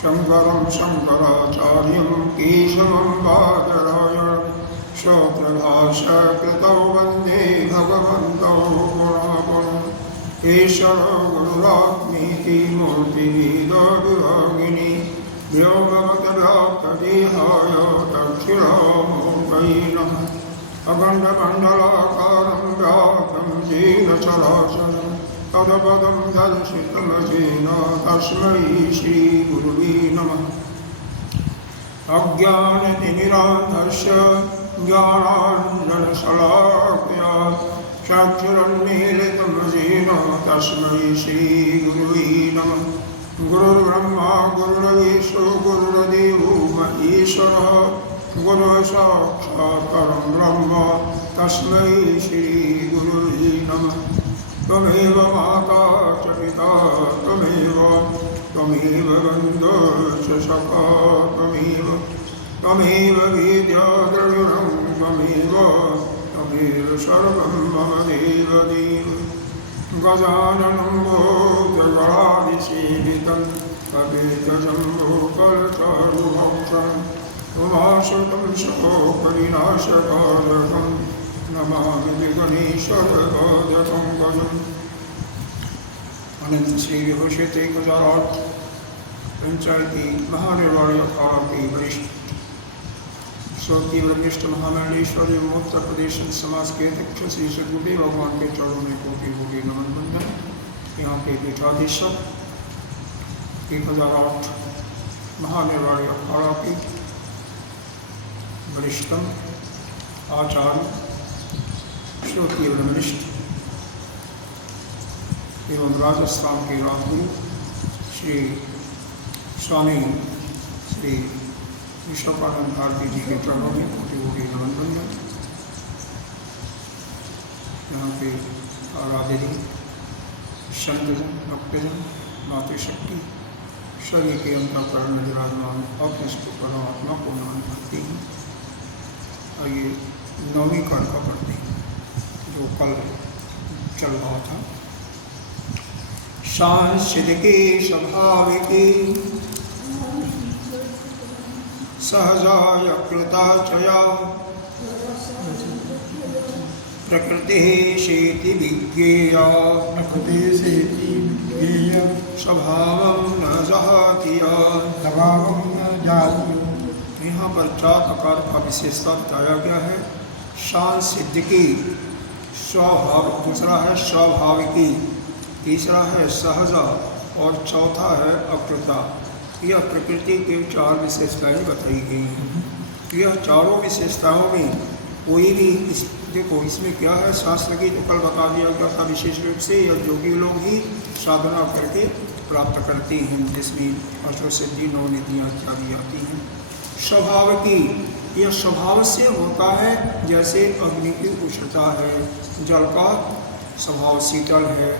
शंकरं शंकराचार्यं केशवं बादरायणं शोत्रभाष्यकृतौ वन्दे भगवन्तौ पुनः ईश्वरो गुरुरात्मेति मूर्तिभेदविभागिनी व्योमवद्व्याप्तदेहाय दक्षिणामूर्तये नमः अखण्डमण्डलाकारं व्याप्तं येन चराचरं तदपदं दर्शितं येन तस्मै श्रीगुरुवे नमः अज्ञानतिमिरान्धस्य ज्ञानाञ्जनशलाकया चक्षुरुन्मीलितं येन तस्मै श्रीगुरुवे नमः गुरुर्ब्रह्मा गुरुर्विष्णु गुरुर्देवो महेश्वरः गुरुः साक्षात् परं ब्रह्म तस्मै श्रीगुरुवे नमः त्वमेव माता च पिता त्वमेव बन्धुः च सखा त्वमेव विद्या द्रविणं त्वमेव सर्वं मम देवदेव गजाननं भूतगणादिसेवितं तदेकजम्बूफलचारुभक्षणं उमाशतं शोकविनाशकारकं नमामि गणेशवदकं गजम् अनंत श्री विभूषित 1008 पंचायती महानिर्वाणी अखाड़ा के वरिष्ठ स्वर्गीय ब्रह्मिष्ठ महामंडलेश्वरी उत्तर प्रदेश समाज के अध्यक्ष श्री सदगुरुदेव भगवान के चरणों में कोटि कोटि नमन बंदन। यहाँ के पीठाधीशक 1008 महानिर्वाणी अखाड़ा के वरिष्ठतम आचार्य श्रोतीय ब्रह्मिष्ठ एवं राजस्थान के राजगुरु श्री स्वामी श्री विश्वपानंद भारती जी के चरणों में कोटि कोटि नमन बंदन। यहाँ पे आराधनी संतजन भक्तजन मातृशक्ति शरीर के अंतःकरण में विराजमान और इसको परमात्मा को नमन करती हैं। आइए नौवीं काल का पढ़ते हैं जो कल चल रहा था। सांसिधिकी स्वाभाविकी सहजाय कृता चया प्रकृति शेति विज्ञेया स्वभावं न जहाति। यहाँ पर 4 प्रकार का विशेषता बताया गया है। सांसिधिकी स्वभाव, दूसरा है स्वाभाविकी, तीसरा है सहजा और चौथा है अकृता। यह प्रकृति के 4 विशेषताएं बताई गई हैं। यह चारों विशेषताओं में कोई भी देखो इसमें क्या है, शास्त्र की जो कल बता दिया गया था विशेष रूप से यह योगी लोग ही साधना करके प्राप्त करते हैं, जिसमें अष्टसिद्धि 9 निधियाँ इत्यादि आती हैं। स्वभाव की, यह स्वभाव से होता है, जैसे अग्नि की उष्णता है, जल का स्वभाव शीतल है।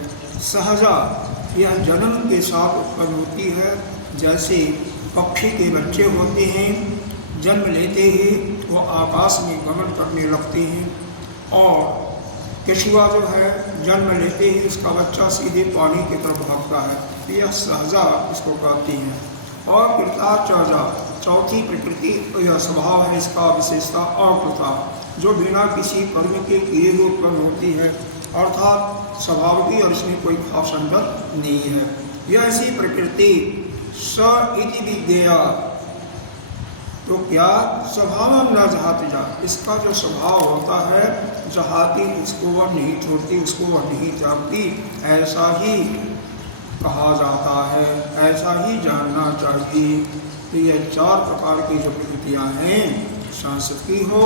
सहजा, यह जन्म के साथ उत्पन्न होती है, जैसे पक्षी के बच्चे होते हैं, जन्म लेते ही वो आकाश में गमन करने लगते हैं। और केशुआ जो है जन्म लेते ही उसका बच्चा सीधे पानी की तरफ भागता है, यह सहजा इसको कहती हैं। और कृताचार्य, चौथी प्रकृति यह स्वभाव है, इसका विशेषता अकृता, जो बिना किसी कर्म के किए हुए उत्पन्न होती है, अर्थात स्वभाव की और इसमें कोई खास अंतर नहीं है। यह ऐसी प्रकृति स इति विज्ञेया, तो क्या स्वभाव न जहाती जा, इसका जो स्वभाव होता है जहाती, उसको वह नहीं छोड़ती, उसको वह नहीं जानती, ऐसा ही कहा जाता है, ऐसा ही जानना चाहिए। कि यह चार प्रकार की जो प्रकृतियाँ हैं, सांस्कृतिक हो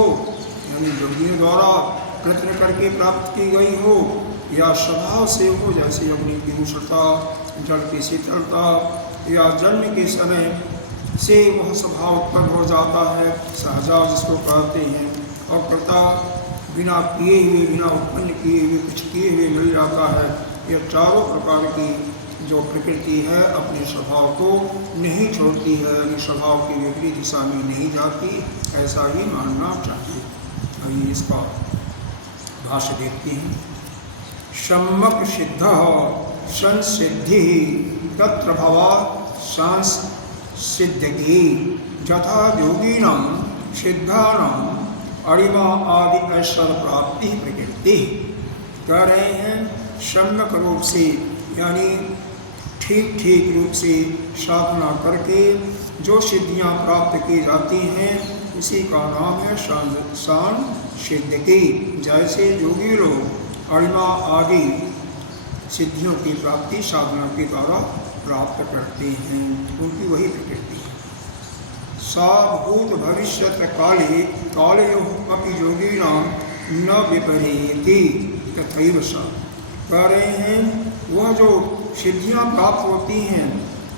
यानी योगियों द्वारा प्रयत्न करके प्राप्त की गई हो, या स्वभाव से हो, जैसे अग्नि की उष्णता, जल की शीतलता, या जन्म के समय से वह स्वभाव उत्पन्न हो जाता है, सहजा जिसको कहते हैं, और कृता बिना किए हुए, बिना उत्पन्न किए हुए, कुछ किए हुए मिल जाता है। यह चारों प्रकार की जो प्रकृति है अपने स्वभाव को नहीं छोड़ती है, यानी स्वभाव की विपरीत दिशा में नहीं जाती, ऐसा ही मानना चाहिए। अभी इसका भाष्य देखते हैं। सम्यक् सिद्ध संसिद्धि तत्र भवा सांसिद्धि यथा योगिनां सिद्धानां अणिमा आदि ऐश्वर्य प्राप्ति प्रकृति। कह रहे हैं सम्यक रूप से यानी ठीक ठीक रूप से साधना करके जो सिद्धियां प्राप्त की जाती हैं उसी का नाम है सांसिद्धि। जैसे योगी लोग अणिमा आदि सिद्धियों की प्राप्ति साधना के द्वारा प्राप्त करते हैं, उनकी वही प्रकृति है। सा भूत भविष्यत काले कालयोः अपि योगिनां न विपरीयते तथैव सा। कह रहे हैं वह जो सिद्धियां प्राप्त होती हैं,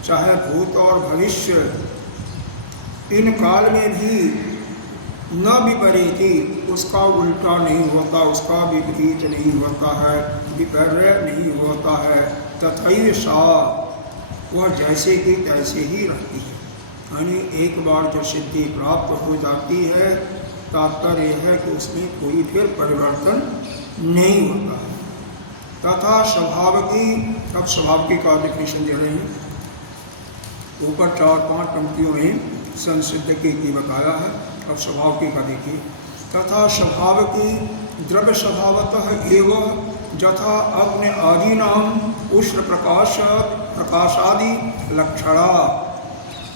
चाहे भूत और भविष्य, इन काल में भी न विपरीति, उसका उल्टा नहीं होता, उसका विपरीत नहीं होता है, विपर्य नहीं होता है। तथैव सा, वह जैसे कि तैसे ही रहती है। यानी एक बार जब सिद्धि प्राप्त हो जाती है, तात्पर्य है कि उसमें कोई फिर परिवर्तन नहीं होता है। तथा स्वभाव की, अब स्वभाव की का डेफिनेशन दे रहे हैं। ऊपर 4-5 पंक्तियों में संसिद्धि की बताया है, अब स्वभाव की का देखिए। तथा स्वभाव की द्रव्य स्वभावतः एवं यथा अग्नि आदीनाम उष्ण प्रकाश प्रकाशादि लक्षणा।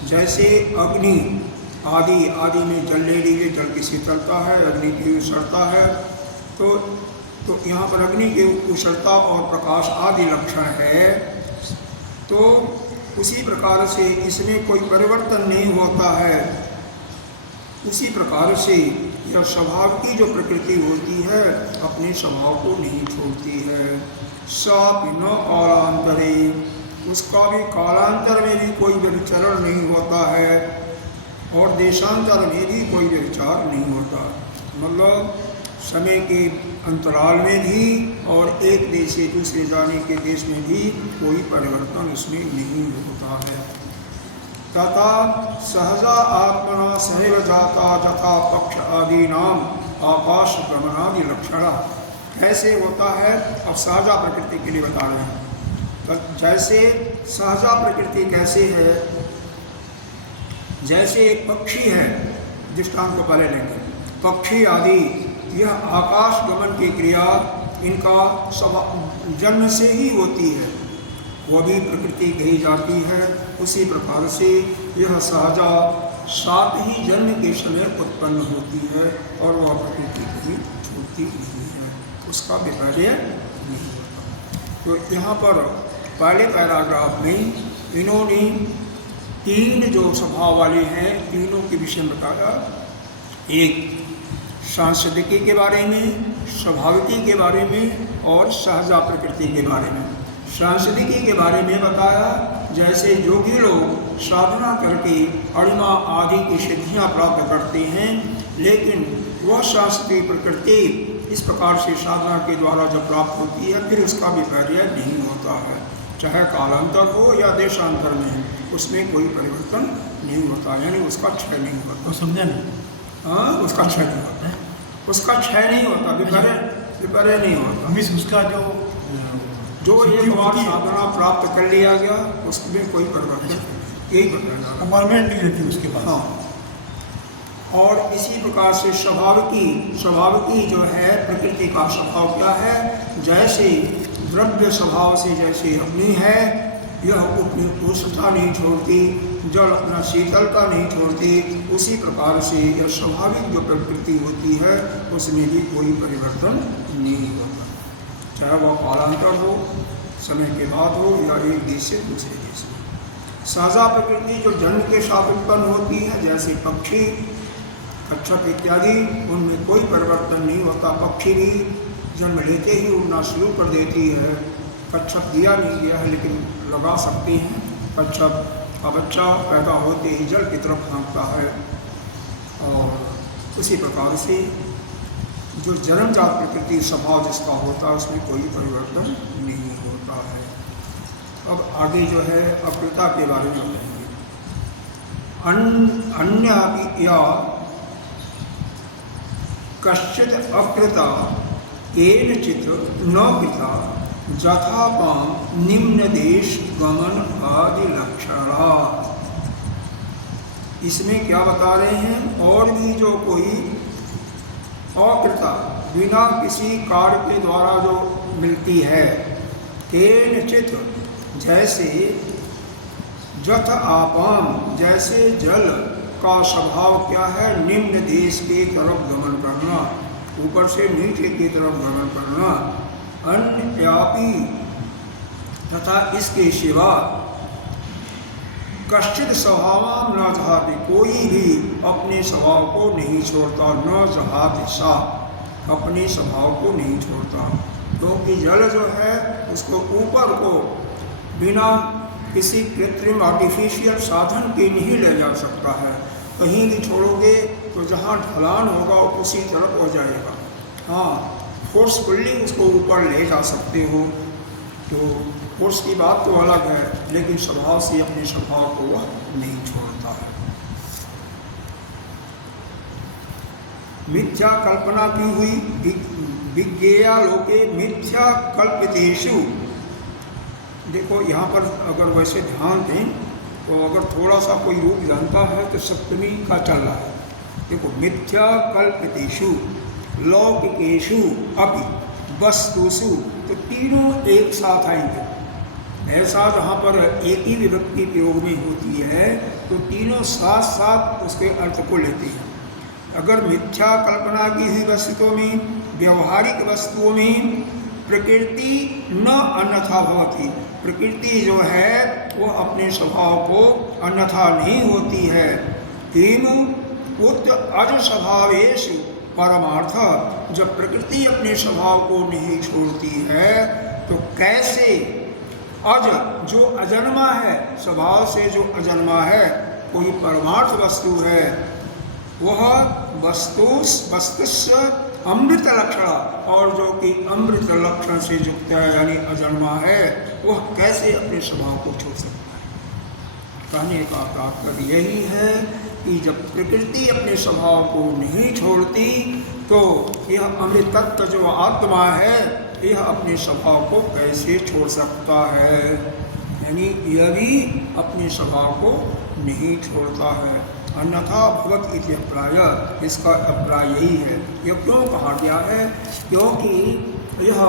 जैसे अग्नि आदि में जल ले लीजिए, जल की शीतलता है, अग्नि की उष्णता है, तो यहाँ पर अग्नि की उष्णता और प्रकाश आदि लक्षण है, तो उसी प्रकार से इसमें कोई परिवर्तन नहीं होता है। उसी प्रकार से यह स्वभाव की जो प्रकृति होती है अपने स्वभाव को नहीं छोड़ती है। साप न कालांतरे, उसका भी कालांतर में भी कोई व्यभिचारण नहीं होता है, और देशांतर में भी कोई व्यभिचार नहीं होता। मतलब समय के अंतराल में भी और एक देश से दूसरे जाने के देश में भी कोई परिवर्तन उसमें नहीं होता है। तथा सहजा आत्मना सहैव जाता यथा पक्ष आदि नाम आकाश गमनादि लक्षण। कैसे होता है, अब सहजा प्रकृति के लिए बता रहे हैं। तो जैसे सहजा प्रकृति कैसे है, जैसे एक पक्षी है, दृष्टांत को पहले लेंगे। पक्षी आदि यह आकाश गमन की क्रिया इनका सब जन्म से ही होती है, वह भी प्रकृति कही जाती है। उसी प्रकार से यह सहजा 7 ही जन्म के समय उत्पन्न होती है, और वह प्रकृति कभी छूटती नहीं है, उसका विपर्य नहीं होता। तो यहाँ पर पहले पैराग्राफ में इन्होंने 3 जो स्वभाव वाले हैं, तीनों के विषय में बताया। एक सांसिद्धि के बारे में, स्वाभाविकी के बारे में, और सहजा प्रकृति के बारे में। सांसिद्धि के बारे में बताया, जैसे योगी लोग साधना करके अणिमा आदि की सिद्धियां प्राप्त करते हैं, लेकिन वह सांसिद्धि प्रकृति इस प्रकार से साधना के द्वारा जब प्राप्त होती है, फिर उसका विपर्य नहीं होता है, चाहे कालांतर हो या देशांतर में, उसमें कोई परिवर्तन नहीं होता, यानी उसका क्षय नहीं होता। समझा नहीं? हाँ, उसका क्षय नहीं होता है, उसका क्षय नहीं होता, विपर्य नहीं होता। मिस उसका जो एक बार साधना प्राप्त कर लिया गया, उसमें कोई परिवर्तन यही बताया जा रहा है। परमानेंट नहीं रहती उसके बाद। हाँ, और इसी प्रकार से स्वाभाविकी जो है प्रकृति का स्वभाव क्या है, जैसे द्रव्य स्वभाव से जैसे अग्नि है, यह अपनी उष्णता नहीं छोड़ती, जल अपना शीतलता नहीं छोड़ती, उसी प्रकार से यह स्वाभाविक जो प्रकृति होती है उसमें भी कोई परिवर्तन नहीं होता, चाहे वह कालांतर हो, समय के बाद हो, या एक देश से दूसरे देश में। साझा प्रकृति जो जन्म के साथ उत्पन्न होती है, जैसे पक्षी, कच्छप इत्यादि, उनमें कोई परिवर्तन नहीं होता। पक्षी भी जन्म लेते ही उड़ना शुरू कर देती है। कच्छप दिया नहीं गया है लेकिन लगा सकते हैं। कच्छप का बच्चा पैदा होते ही जल की तरफ भागता है, और उसी प्रकार से जो जन्मजात प्रकृति स्वभाव जिसका होता है उसमें कोई परिवर्तन नहीं होता है। अब आगे जो है अकृता के बारे में कहेंगे। अन्य या कश्चित अकृता केनचित् न कृता यथापां निम्न देश गमन आदि लक्षणा। इसमें क्या बता रहे हैं, और भी जो कोई अकृता बिना किसी कार्य के द्वारा जो मिलती है, केनचित् जैसे, यथ आपाम जैसे जल का स्वभाव क्या है, निम्न देश की तरफ गमन करना, ऊपर से नीचे की तरफ गमन करना। अन्य व्यापी तथा इसके सिवा कश्चित स्वभाव न जहाते, कोई भी अपने स्वभाव को नहीं छोड़ता, न जहाते सा, अपने स्वभाव को नहीं छोड़ता, क्योंकि जल जो है उसको ऊपर को बिना किसी कृत्रिम आर्टिफिशियल साधन के नहीं ले जा सकता है। कहीं भी छोड़ोगे तो जहाँ ढलान होगा उसी तरफ हो जाएगा। हाँ, फोर्सफुल्ली उसको ऊपर ले जा सकते हो, तो फोर्स की बात तो अलग है, लेकिन स्वभाव से अपने स्वभाव को वह नहीं छोड़ता है। मिथ्या कल्पना की हुई विज्ञेया लोके मिथ्या कल्पितेषु। देखो यहाँ पर अगर वैसे ध्यान दें तो अगर थोड़ा सा कोई रूप जानता है तो सप्तमी का चल रहा है। देखो, मिथ्या कल्पितेषु लौकिकेषु अपि वस्तुषु, तो तीनों एक साथ आएंगे। ऐसा जहाँ पर एक ही विभक्ति प्रयोग में होती है तो तीनों साथ साथ उसके अर्थ को लेते हैं। अगर मिथ्या कल्पना की हुई वस्तुओं में, व्यवहारिक वस्तुओं में प्रकृति न अन्यथा भवति, प्रकृति जो है वो अपने स्वभाव को अन्यथा नहीं होती है। किमु उत अज स्वभावेषु परमार्थ, जब प्रकृति अपने स्वभाव को नहीं छोड़ती है तो कैसे अज जो अजन्मा है, स्वभाव से जो अजन्मा है, कोई परमार्थ वस्तु है, वह वस्तुस्य अमृत लक्षण, और जो कि अमृत लक्षण से युक्त है यानी अजन्मा है, वह कैसे अपने स्वभाव को छोड़ सकता है। कहने का तात्पर्य यही है कि जब प्रकृति अपने स्वभाव को नहीं छोड़ती तो यह अमृत तत्व जो आत्मा है, यह अपने स्वभाव को कैसे छोड़ सकता है, यानी यह भी अपने स्वभाव को नहीं छोड़ता है। अन्यथा भवत इति अभिप्राय, इसका अभिप्राय यही है। यह क्यों कहा गया है, क्योंकि यह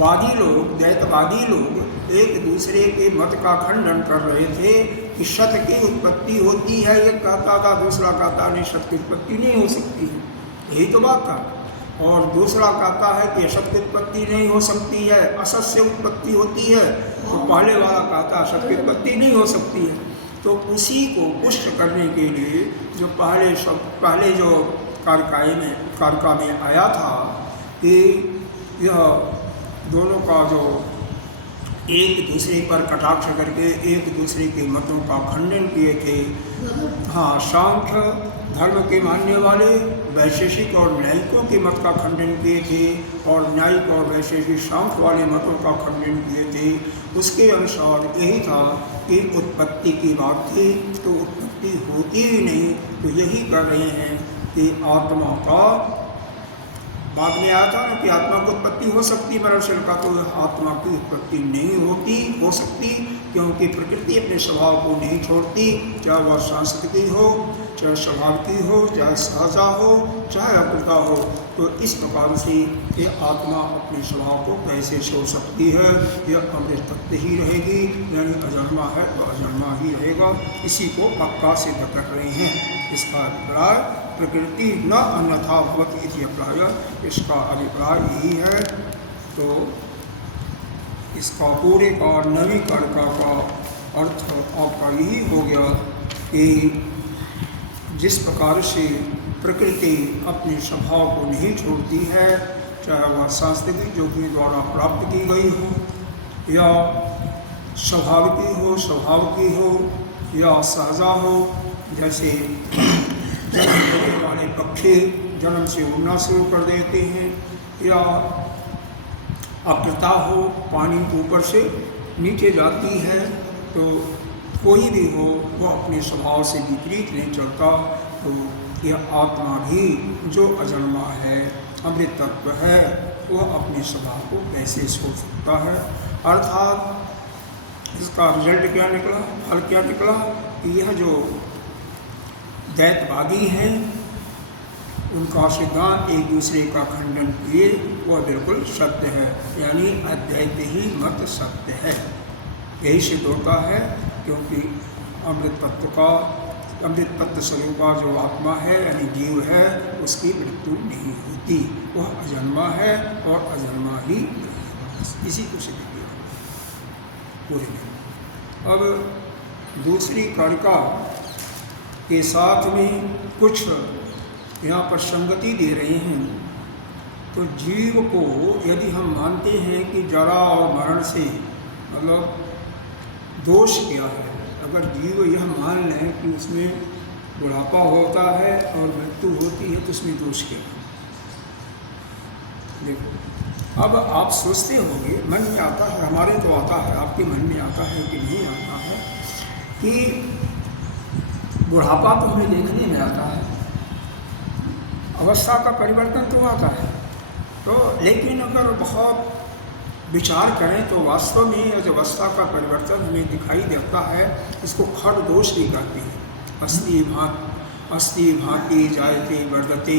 वादी लोग, द्वैतवादी लोग एक दूसरे के मत का खंडन कर रहे थे कि सत की उत्पत्ति होती है, एक कहता था, दूसरा कहता नहीं, सत की उत्पत्ति नहीं हो सकती है, यही तो बात था। और दूसरा कहता है कि असत की उत्पत्ति नहीं हो सकती है, असत से उत्पत्ति होती है, तो पहले वाला कहता है असत की उत्पत्ति नहीं हो सकती है। तो उसी को पुष्ट करने के लिए जो पहले जो कारिका में आया था कि यह दोनों का जो एक दूसरे पर कटाक्ष करके एक दूसरे के मतों का खंडन किए थे। हाँ, सांख्य धर्म के मानने वाले वैशेषिक और न्यायिकों के मत का खंडन किए थे, और न्यायिक और वैशेषिक सांख्य वाले मतों का खंडन किए थे। उसके अनुसार यही था कि उत्पत्ति की बात थी तो उत्पत्ति होती ही नहीं, तो यही कर रहे हैं कि आत्मा का बाद में आया था ना कि आत्मा की उत्पत्ति हो सकती, मरण से का तो आत्मा की उत्पत्ति नहीं हो सकती, क्योंकि प्रकृति अपने स्वभाव को नहीं छोड़ती, चाहे वह सांस्कृतिक हो, चाहे स्वभाव की हो, चाहे सहजा हो, चाहे अकृता हो। तो इस प्रकार से ये आत्मा अपने स्वभाव को कैसे छोड़ सकती है? यह अमृत तत्व ही रहेगी, यानी अजन्मा है तो अजन्मा ही रहेगा। इसी को पक्का सिद्ध कर रहे हैं। इसका अभिप्राय प्रकृति न अन्यथा भवति इति अभिप्राय, इसका अभिप्राय यही है। तो इसका पूरे का नवीकरण का अर्थ आपका यही हो गया कि जिस प्रकार से प्रकृति अपने स्वभाव को नहीं छोड़ती है, चाहे वह सांस्कृतिक जोखिम द्वारा प्राप्त की गई हो, या स्वभाव की हो, या सहजा हो। जैसे जन्म लेने वाले पक्षी जन्म से उड़ना शुरू कर देते हैं, या अकृता हो, पानी ऊपर से नीचे जाती है। तो कोई भी हो वह अपने स्वभाव से विपरीत नहीं चलता। तो यह आत्मा भी जो अजन्मा है, अमृत तत्व है, वह अपने स्वभाव को कैसे छोड़ सकता है? अर्थात इसका रिजल्ट क्या निकला, फल क्या निकला कि यह जो दैतवादी हैं उनका सिद्धांत एक दूसरे का खंडन किए वह बिल्कुल सत्य है, यानी अद्वैत ही मत सत्य है। यही सिद्ध होता है, क्योंकि अमृत तत्व स्वरूप का जो आत्मा है यानी जीव है, उसकी मृत्यु नहीं होती, वह अजन्मा है और अजन्मा ही रहेगा। इसी को सिद्ध किया पूरे में। अब दूसरी कारिका के साथ में कुछ यहाँ पर संगति दे रहे हैं। तो जीव को यदि हम मानते हैं कि जरा और मरण से मतलब दोष क्या है, अगर जीव यह मान लें कि उसमें बुढ़ापा होता है और मृत्यु होती है तो उसमें दोष क्या है? देखो, अब आप सोचते होंगे, मन में आता है, हमारे तो आता है, आपके मन में आता है कि नहीं आता है, कि बुढ़ापा तो हमें देखने में आता है, अवस्था का परिवर्तन तो आता है। तो लेकिन अगर बहुत विचार करें तो वास्तव में जो अवस्था का परिवर्तन हमें दिखाई देता है, इसको खड़ दोष भी कहते हैं। अस्ति भांति जायते वर्धते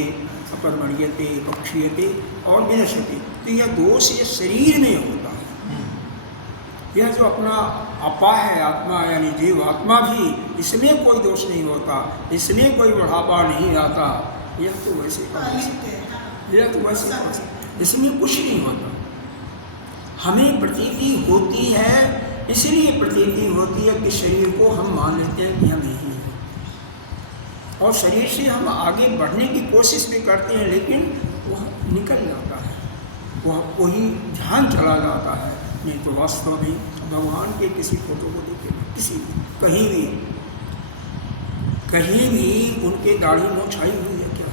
अपरमण्यते पक्षीयते और विनश्यते। तो यह दोष ये शरीर में होता है। यह जो अपना अपा है, आत्मा यानी जीव आत्मा भी, इसमें कोई दोष नहीं होता, इसमें कोई बुढ़ापा नहीं आता। यह तो वैसे इसमें कुछ नहीं होता। हमें प्रतीति होती है, इसलिए प्रतीति होती है कि शरीर को हम मान लेते हैं कि हम यही हैं, और शरीर से हम आगे बढ़ने की कोशिश भी करते हैं, लेकिन वह निकल जाता है, वह वही ध्यान चला जाता है। नहीं तो वास्तव में भगवान के किसी फोटो को देखें, किसी कहीं भी उनके दाढ़ी मोछ आई हुई है क्या?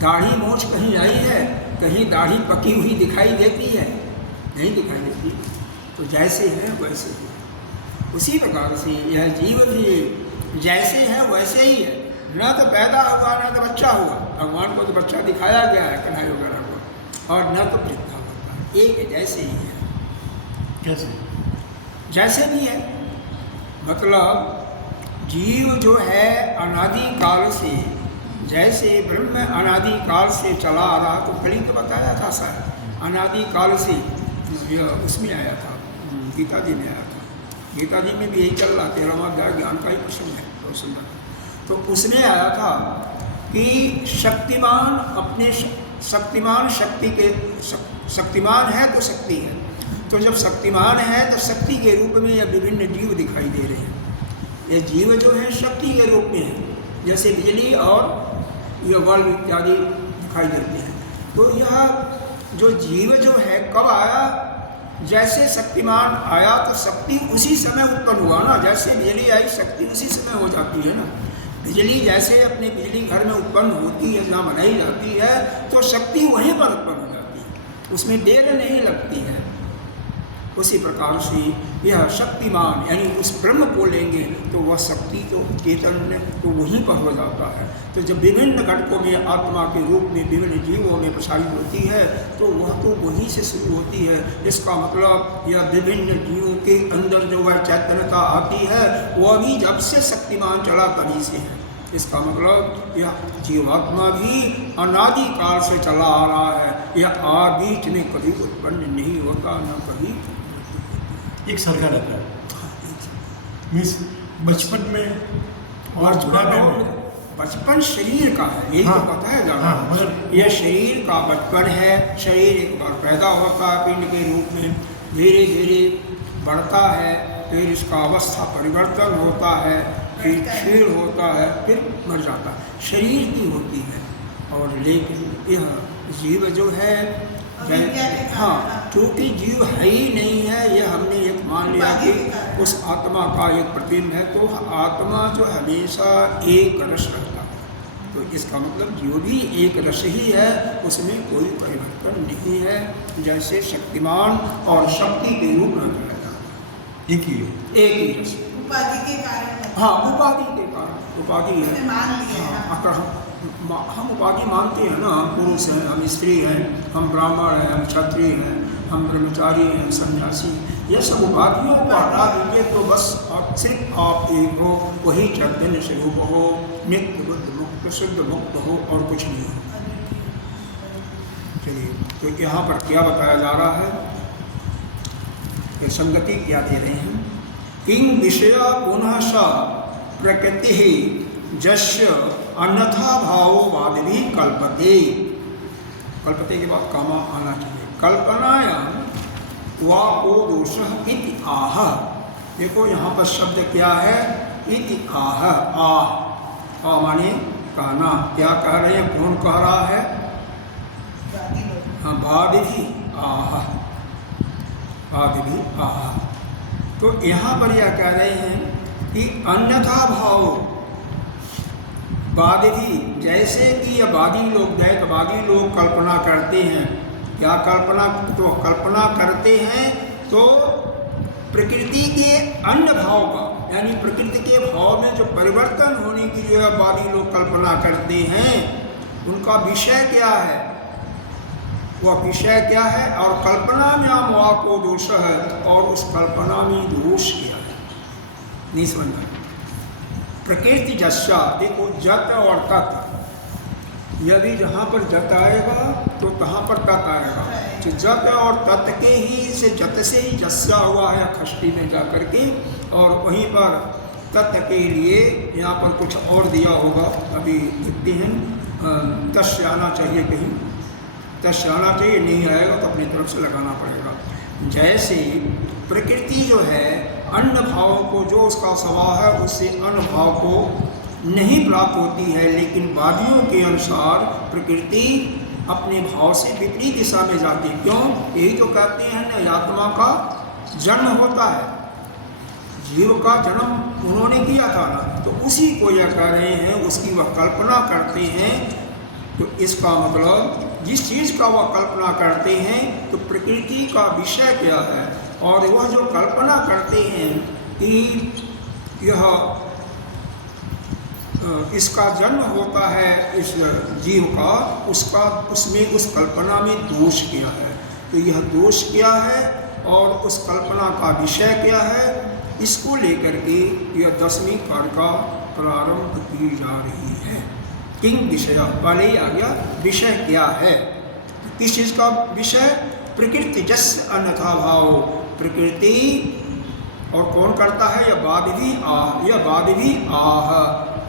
दाढ़ी मोछ कहीं आई है? कहीं दाढ़ी पकी हुई दिखाई देती है? नहीं दिखाई देती। तो जैसे है वैसे ही। उसी प्रकार से यह जीव भी जैसे है वैसे ही है, न तो पैदा हुआ न तो बच्चा हुआ। भगवान को तो बच्चा दिखाया गया है कन्हैया वगैरह को, और न तो वृद्धा होता है, एक जैसे ही है। जैसे भी है मतलब जीव जो है अनादि काल से, जैसे ब्रह्म अनादि काल से चला आ रहा, तो कल तो बताया था सर, अनादि काल से उसमें आया था, गीता जी में आया था। गीता जी में भी यही चल रहा, 13वां अध्याय ज्ञान का ही प्रश्न है, तो सुंदर। तो उसमें आया था कि शक्तिमान अपने शक्तिमान शक्ति के शक्तिमान है तो शक्ति है। तो जब शक्तिमान है तो शक्ति के रूप में यह विभिन्न जीव दिखाई दे रहे हैं। ये जीव जो है शक्ति के रूप में है, जैसे बिजली और यह बल्ब इत्यादि दिखाई देते हैं। तो यह जो जीव जो है कब आया? जैसे शक्तिमान आया तो शक्ति उसी समय उत्पन्न हुआ ना। जैसे बिजली आई शक्ति उसी समय हो जाती है ना। बिजली जैसे अपने बिजली घर में उत्पन्न होती है, जहाँ बनाई जाती है, तो शक्ति वहीं पर उत्पन्न हो जाती है, उसमें देर नहीं लगती है। उसी प्रकार से यह शक्तिमान यानी उस ब्रह्म को लेंगे तो वह शक्ति तो चैतन्य तो वहीं पर हो जाता है। तो जब विभिन्न घटकों में आत्मा के रूप में विभिन्न जीवों में प्रसारित होती है तो वह तो वहीं से शुरू होती है। इसका मतलब यह विभिन्न जीवों के अंदर जो वह चैतन्यता आती है वह भी जब से शक्तिमान चला तभी से है। इसका मतलब यह जीवात्मा भी अनादिकाल से चला आ रहा है, यह बीच में कभी उत्पन्न नहीं होता न कभी एक सरकार रहता है मीन्स बचपन में और बुढ़ापे में। बचपन शरीर का है, यही तो पता है जाना। मतलब यह शरीर का बचपन है। शरीर एक बार पैदा होता है पिंड के रूप में, धीरे धीरे बढ़ता है, फिर इसका अवस्था परिवर्तन होता है, फिर क्षीण होता है, फिर मर जाता है। शरीर की होती है। और लेकिन यह जीव जो है चूँकि जीव है ही नहीं है, यह हमने एक मान लिया कि उस आत्मा का एक प्रतिबिंब है, तो आत्मा जो हमेशा एक रस रखता है। तो इसका मतलब जीव भी एक रस ही है, उसमें कोई परिवर्तन नहीं है। जैसे शक्तिमान और शक्ति के रूप में कहा जाता है, एक ही रस उपाधि के कारण। हाँ, उपाधि के कारण उपाधि है। हाँ, हम उपाधि मानते हैं ना, हम पुरुष हैं, हम स्त्री हैं, हम ब्राह्मण हैं, हम क्षत्रिय हैं, हम ब्रह्मचारी हैं, हम सन्यासी, ये सब उपाधियों को हटा दीजिए तो बस आप सिर्फ आप एक हो, वही चैतन्य स्वरूप हो, नित्य बुद्ध मुक्त शुद्ध मुक्त हो और कुछ नहीं हो। चलिए, तो यहाँ पर क्या बताया जा रहा है, ये संगति क्या दे रहे हैं। किंग विषय पुनः स प्रकृति जस्य अन्यथा भाववाद भी कल्पते। कल्पते के बाद कामा आना चाहिए। कल्पनायां वा को दोषः इति आह। देखो यहाँ पर शब्द क्या है, इति आह। आह माने कहना। क्या कह रहे हैं, कौन कह रहा है, हाँ, बाद भी आह, बाद भी आह। तो यहाँ पर यह कह रहे हैं कि अन्यथा भाव वादी, जैसे कि ये वादी लोग द्वैतवादी लोग कल्पना करते हैं। क्या कल्पना, तो कल्पना करते हैं तो प्रकृति के अन्य भाव का, यानी प्रकृति के भाव में जो परिवर्तन होने की जो है वादी लोग कल्पना करते हैं, उनका विषय क्या है, वह विषय क्या है, और कल्पना में आम को दोष है, और उस कल्पना में दोष क्या है, नहीं समझना। प्रकृति जस्या, देखो जत और तत्, यदि जहाँ पर जत आएगा तो तहाँ पर तत् आएगा। तो जत और तत् के ही से जत से ही जस्या हुआ है खष्टी में जा कर के, और वहीं पर तत् के लिए यहाँ पर कुछ और दिया होगा, अभी देखते हैं। तस्य आना चाहिए, कहीं तस्य आना चाहिए, नहीं आएगा तो अपनी तरफ से लगाना पड़ेगा। जैसे प्रकृति जो है अन्य भाव को, जो उसका स्वभाव है उससे अन्य भाव को नहीं प्राप्त होती है, लेकिन वादियों के अनुसार प्रकृति अपने भाव से विपरीत दिशा में जाती है। क्यों, यही तो कहते हैं ना, आत्मा का जन्म होता है, जीव का जन्म उन्होंने किया था ना, तो उसी को यह कह रहे हैं, उसकी वह कल्पना करते हैं। तो इसका मतलब जिस चीज़ का वह कल्पना करते हैं, तो प्रकृति का विषय क्या है, और वह जो कल्पना करते हैं कि यह इसका जन्म होता है इस जीव का, उसका उसमें उस कल्पना में दोष क्या है, तो यह दोष क्या है और उस कल्पना का विषय क्या है, इसको लेकर के यह 10वीं कार्य का प्रारंभ की जा रही है। किंग विषय, पहले ही आ गया विषय क्या है, किस चीज़ का विषय, प्रकृति जस्य अन्यथा भाव, प्रकृति, और कौन करता है, यह बाद भी आह, यह बाद भी आह।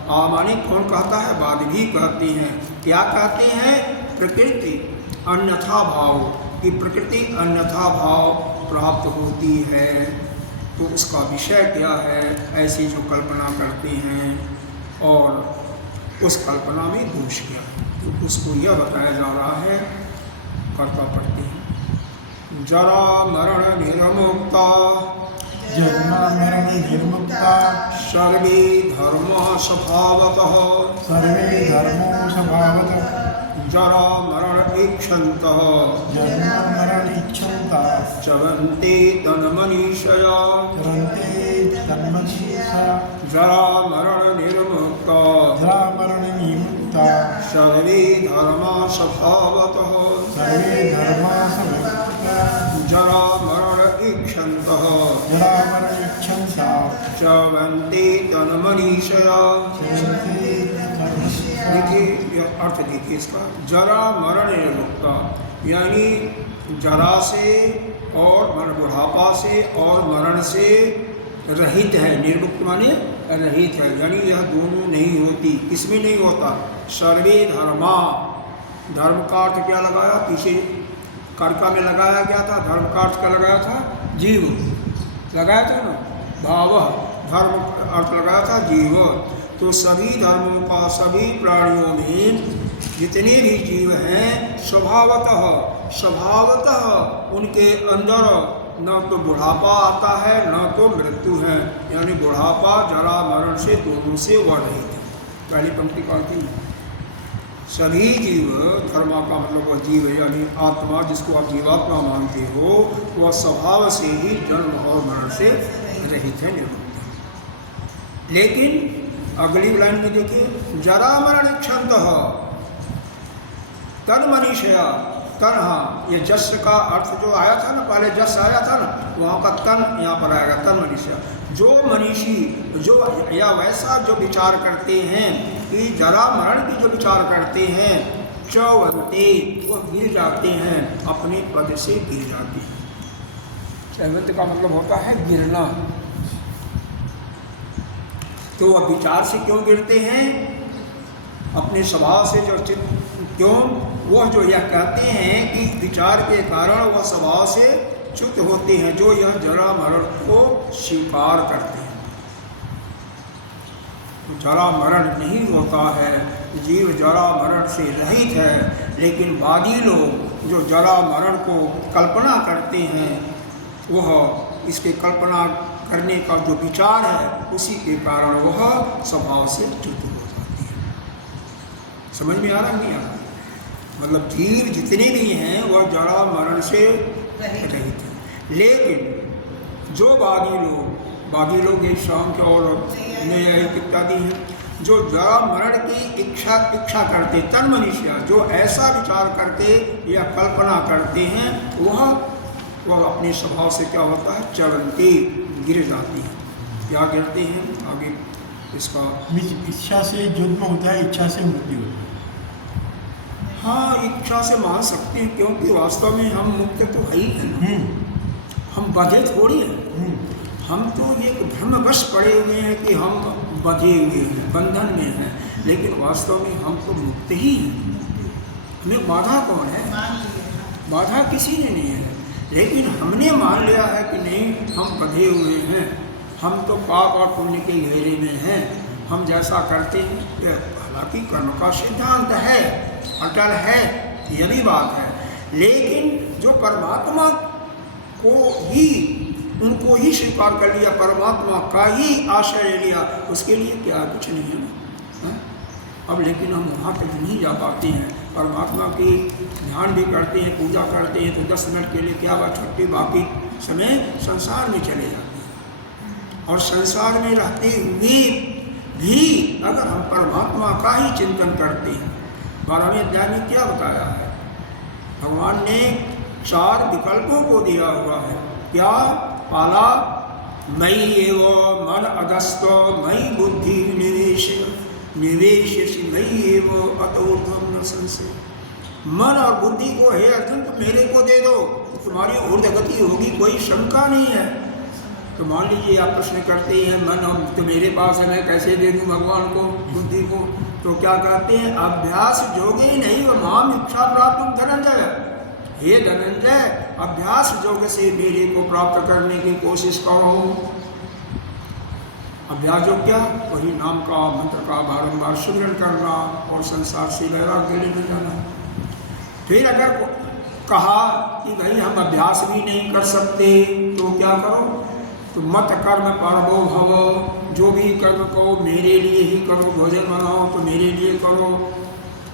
आ माने कौन कहता है, बाद भी कहते हैं। क्या कहते हैं, प्रकृति अन्यथा भाव, कि प्रकृति अन्यथा भाव प्राप्त होती है, तो उसका विषय क्या है, ऐसी जो कल्पना करते हैं, और उस कल्पना में दोष क्या है, तो उसको यह बताया जा रहा है। कर्ता पढ़ते हैं। जरा मरण निर्मुक्ता, जन्म मरण निर्मुक्ता, सर्वे धर्मा स्वभावतः, सर्वे धर्मो स्वभावतः, जरा मरण इच्छन्तः जन्म मरण इच्छन्ता चरन्ते तन्मनीषया चरन्ते तन्मनीषया जरा मरण निर्मुक्ता जरा मरण निमुक्ता सर्वे धर्मा स्वभावतः सर्वे धर्मा समयुक्ता जरा मरण इच्छन्तः जरा मरण इच्छन्ता चरन्ते तन्मनीषया। चरन्ते तन्मनीषया। देखिए यह अर्थ देखिए इसका, जरा मरण निर्मुक्ता यानी जरा से और बुढ़ापा से और मरण से रहित है। निर्मुक्त माने रहित है, यानी यह दोनों नहीं होती। किसमें नहीं होता? सर्वे धर्मा, धर्म का अर्थ क्या लगाया? पीछे कर्का में लगाया गया था। धर्म का अर्थ क्या लगाया था? जीव लगाया था ना। भाव धर्म अर्थ लगाया था जीव। तो सभी धर्मों का सभी प्राणियों में जितने भी जीव हैं स्वभावतः उनके अंदर न तो बुढ़ापा आता है न तो मृत्यु है, यानी बुढ़ापा जरा मरण से दोनों से वह रहित है। पहली पंक्ति का अर्थ सभी जीव, धर्मा का मतलब वह जीव है यानी आत्मा, जिसको आप जीवात्मा मानते हो, वह स्वभाव से ही जन्म और मरण से रहित है, निर्मुक्त है। लेकिन अगली लाइन में देखिए, जरा मरण इच्छन्तः तन्मनीषया। तन, हाँ, ये जस का अर्थ जो आया था ना, पहले जस आया था ना, वहाँ का तन यहाँ पर आएगा, तन मनीषा। जो मनीषी जो या वैसा जो विचार करते हैं कि जरा मरण की जो विचार करते हैं, चौवंते वो गिर जाते हैं, अपने पद से गिर जाते हैं। चौवंत का मतलब होता है गिरना। तो वह विचार से क्यों गिरते हैं? अपने स्वभाव से जो क्यों? वह जो यह कहते हैं कि विचार के कारण वह स्वभाव से च्युत होते हैं, जो यह जरा मरण को स्वीकार करते हैं। तो जरा मरण नहीं होता है, जीव जरा मरण से रहित है। लेकिन वादी लोग जो जरा मरण को कल्पना करते हैं, वह इसके कल्पना करने का जो विचार है, उसी के कारण वह स्वभाव से च्युत हो जाती है। समझ में आ रहा नहीं आ रहा? मतलब जीव जितने भी हैं वह जरा मरण से रहित है। लेकिन जो बागी लोग एक शाम के और न्यायिक इत्यादि हैं, जो जरा मरण की इच्छा करते, तन मनुष्य जो ऐसा विचार करके या कल्पना करते हैं, वह अपने स्वभाव से क्या होता है? चरंती, गिर जाती है। क्या गिरते हैं? आगे इसका इच्छा से जन्म होता है, इच्छा से मृत्यु होता है। हाँ, इच्छा से मान सकते हैं, क्योंकि वास्तव में हम मुक्त तो है ही है, हम बंधे थोड़ी हैं। हम तो एक भ्रमवश पड़े हुए हैं कि हम बंधे हुए हैं, बंधन में हैं, लेकिन वास्तव में हम तो मुक्त ही हैं। हमें बाधा कौन है? बाधा किसी ने नहीं है, लेकिन हमने मान लिया है कि नहीं, हम बंधे हुए हैं, हम तो पाप और पुण्य के घेरे में हैं, हम जैसा करते हैं। हालांकि कर्म का सिद्धांत है, अटल है, यह भी बात है, लेकिन जो परमात्मा को ही, उनको ही स्वीकार कर लिया, परमात्मा का ही आश्रय ले लिया, उसके लिए क्या कुछ नहीं है ना। अब लेकिन हम वहाँ तक नहीं जा पाते हैं। परमात्मा की ध्यान भी करते हैं, पूजा करते हैं, तो 10 मिनट के लिए क्या बात छुट्टी, बाकी समय संसार में चले जाते हैं। और संसार में रहते हुए भी अगर हम परमात्मा का ही चिंतन करते हैं, 12वें अध्याय में क्या बताया है? भगवान ने 4 विकल्पों को दिया हुआ है। क्या पाला? मयि एव मन अधस्त मयि बुद्धि निवेश मयि एव अतोर्ध्वं न संशय। मन और बुद्धि को हे अर्जुन तुम मेरे को दे दो, तुम्हारी ऊर्ध्वगति होगी, कोई शंका नहीं है। तो मान लीजिए आप प्रश्न करते हैं, मन तो मेरे पास है, मैं कैसे दे दूँ भगवान को बुद्धि को? तो क्या कहते हैं? अभ्यास जोगे नहीं व माम इच्छा प्राप्त धनंजय। हे धनंजय, अभ्यास योग से मेरे को प्राप्त करने की कोशिश करो। अभ्यास योग क्या? वही नाम का, मंत्र का बारंबार सुमिरन करना और संसार से वैराग्य लेने जाना। फिर अगर कहा कि भाई हम अभ्यास भी नहीं कर सकते, तो क्या करो? तो मत कर्म परमो भव, जो भी कर्म करो मेरे लिए ही करो, भोजन बनाओ तो मेरे लिए करो,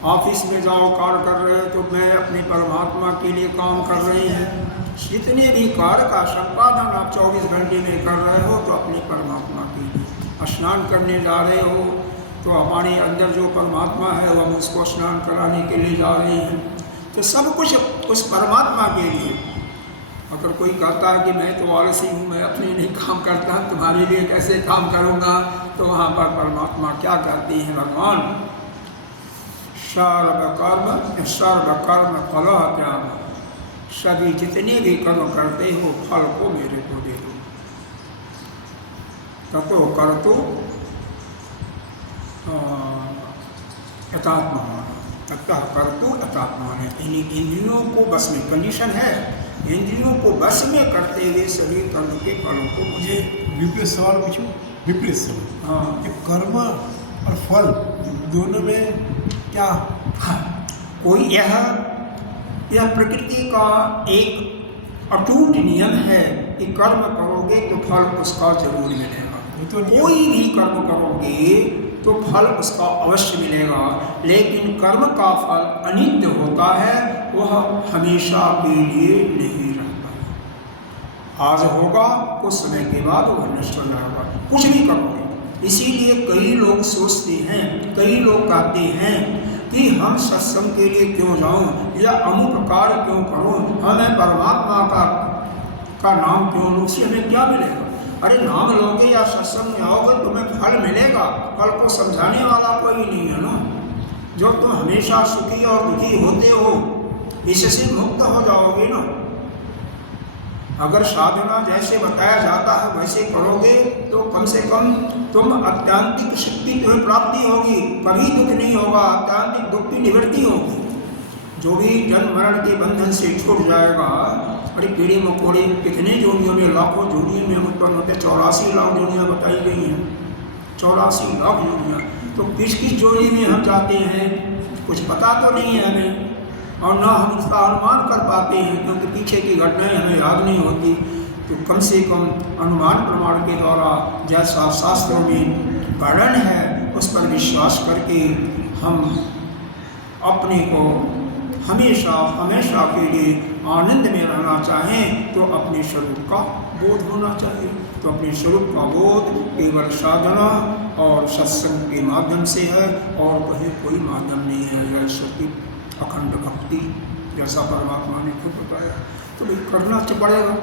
ऑफिस में जाओ कार्य कर रहे हो तो मैं अपने परमात्मा के लिए काम कर रहे हैं। जितने भी कार्य का संपादन आप 24 घंटे में कर रहे हो तो अपने परमात्मा के लिए। स्नान करने जा रहे हो तो हमारे अंदर जो परमात्मा है वो हम उसको स्नान कराने के लिए जा रहे हैं। तो सब कुछ उस परमात्मा के लिए। अगर कोई कहता है कि मैं तो आलसी हूँ, मैं अपने नहीं काम करता, तुम्हारे लिए कैसे काम करूँगा, तो वहाँ पर परमात्मा क्या कहती हैं भगवान, सर्वकर्म फलः त्याग, सभी जितने भी कर्म करते हो फल को मेरे को दे दो। ततो कर्तु यथात्मान, ततः कर्तु यथात्मान है। इंद्रियों को बस में, कंडीशन है, इंद्रियों को बस में करते हुए सभी कर्म के फलों को मुझे। विपरीत सवाल पूछूं? विपरीत सवाल। हाँ, कि कर्म और फल दोनों में क्या? हाँ, कोई यह प्रकृति का एक अटूट नियम है कि कर्म करोगे तो फल उसका जरूर मिलेगा। तो कोई भी कर्म करोगे तो फल उसका अवश्य मिलेगा, लेकिन कर्म का फल अनित्य होता है, वह हमेशा के लिए नहीं रहता है। आज होगा, कुछ समय के बाद वह नष्ट हो जाएगा, कुछ भी करोगे। इसीलिए कई लोग सोचते हैं, कई लोग कहते हैं कि हम सत्संग के लिए क्यों जाऊं या अमुक कार्य क्यों करूं, हमें परमात्मा का नाम क्यों लूं, उससे हमें क्या मिलेगा। अरे नाम लोगे या सत्संग में आओगे तुम्हें फल मिलेगा, फल को समझाने वाला कोई नहीं है ना। जो तुम हमेशा सुखी और दुखी होते हो, इससे मुक्त हो जाओगे ना। अगर साधना जैसे बताया जाता है वैसे करोगे तो कम से कम तुम आत्यांतिक शक्ति तुम्हें प्राप्ति होगी, कभी दुख नहीं होगा, आत्यांतिक दुख की निवृत्ति होगी। जो भी जन्म मरण के बंधन से छूट जाएगा। अरे कीड़े मकोड़े कितने जोड़ियों में, लाखों जोड़ियों में उत्पन्न होते, 84 लाख जोड़ियाँ बताई गई हैं, 84 लाख जोड़ियाँ। तो किस किस जोड़ी में हम जाते हैं कुछ पता तो नहीं है हमें, और ना हम उसका अनुमान कर पाते हैं, क्योंकि पीछे की घटनाएं हमें याद नहीं होती। तो कम से कम अनुमान प्रमाण के द्वारा जैसा शास्त्रों में वर्णन है उस पर विश्वास करके हम अपने को हमेशा हमेशा के लिए आनंद में रहना चाहें तो अपने स्वरूप का बोध होना चाहिए। तो अपने स्वरूप का बोध केवल साधना और सत्संग के माध्यम से है, और कहीं कोई माध्यम नहीं है। यह सत्य अखंड भक्ति जैसा परमात्मा ने खुद बताया। तो भाई करना तो पड़ेगा,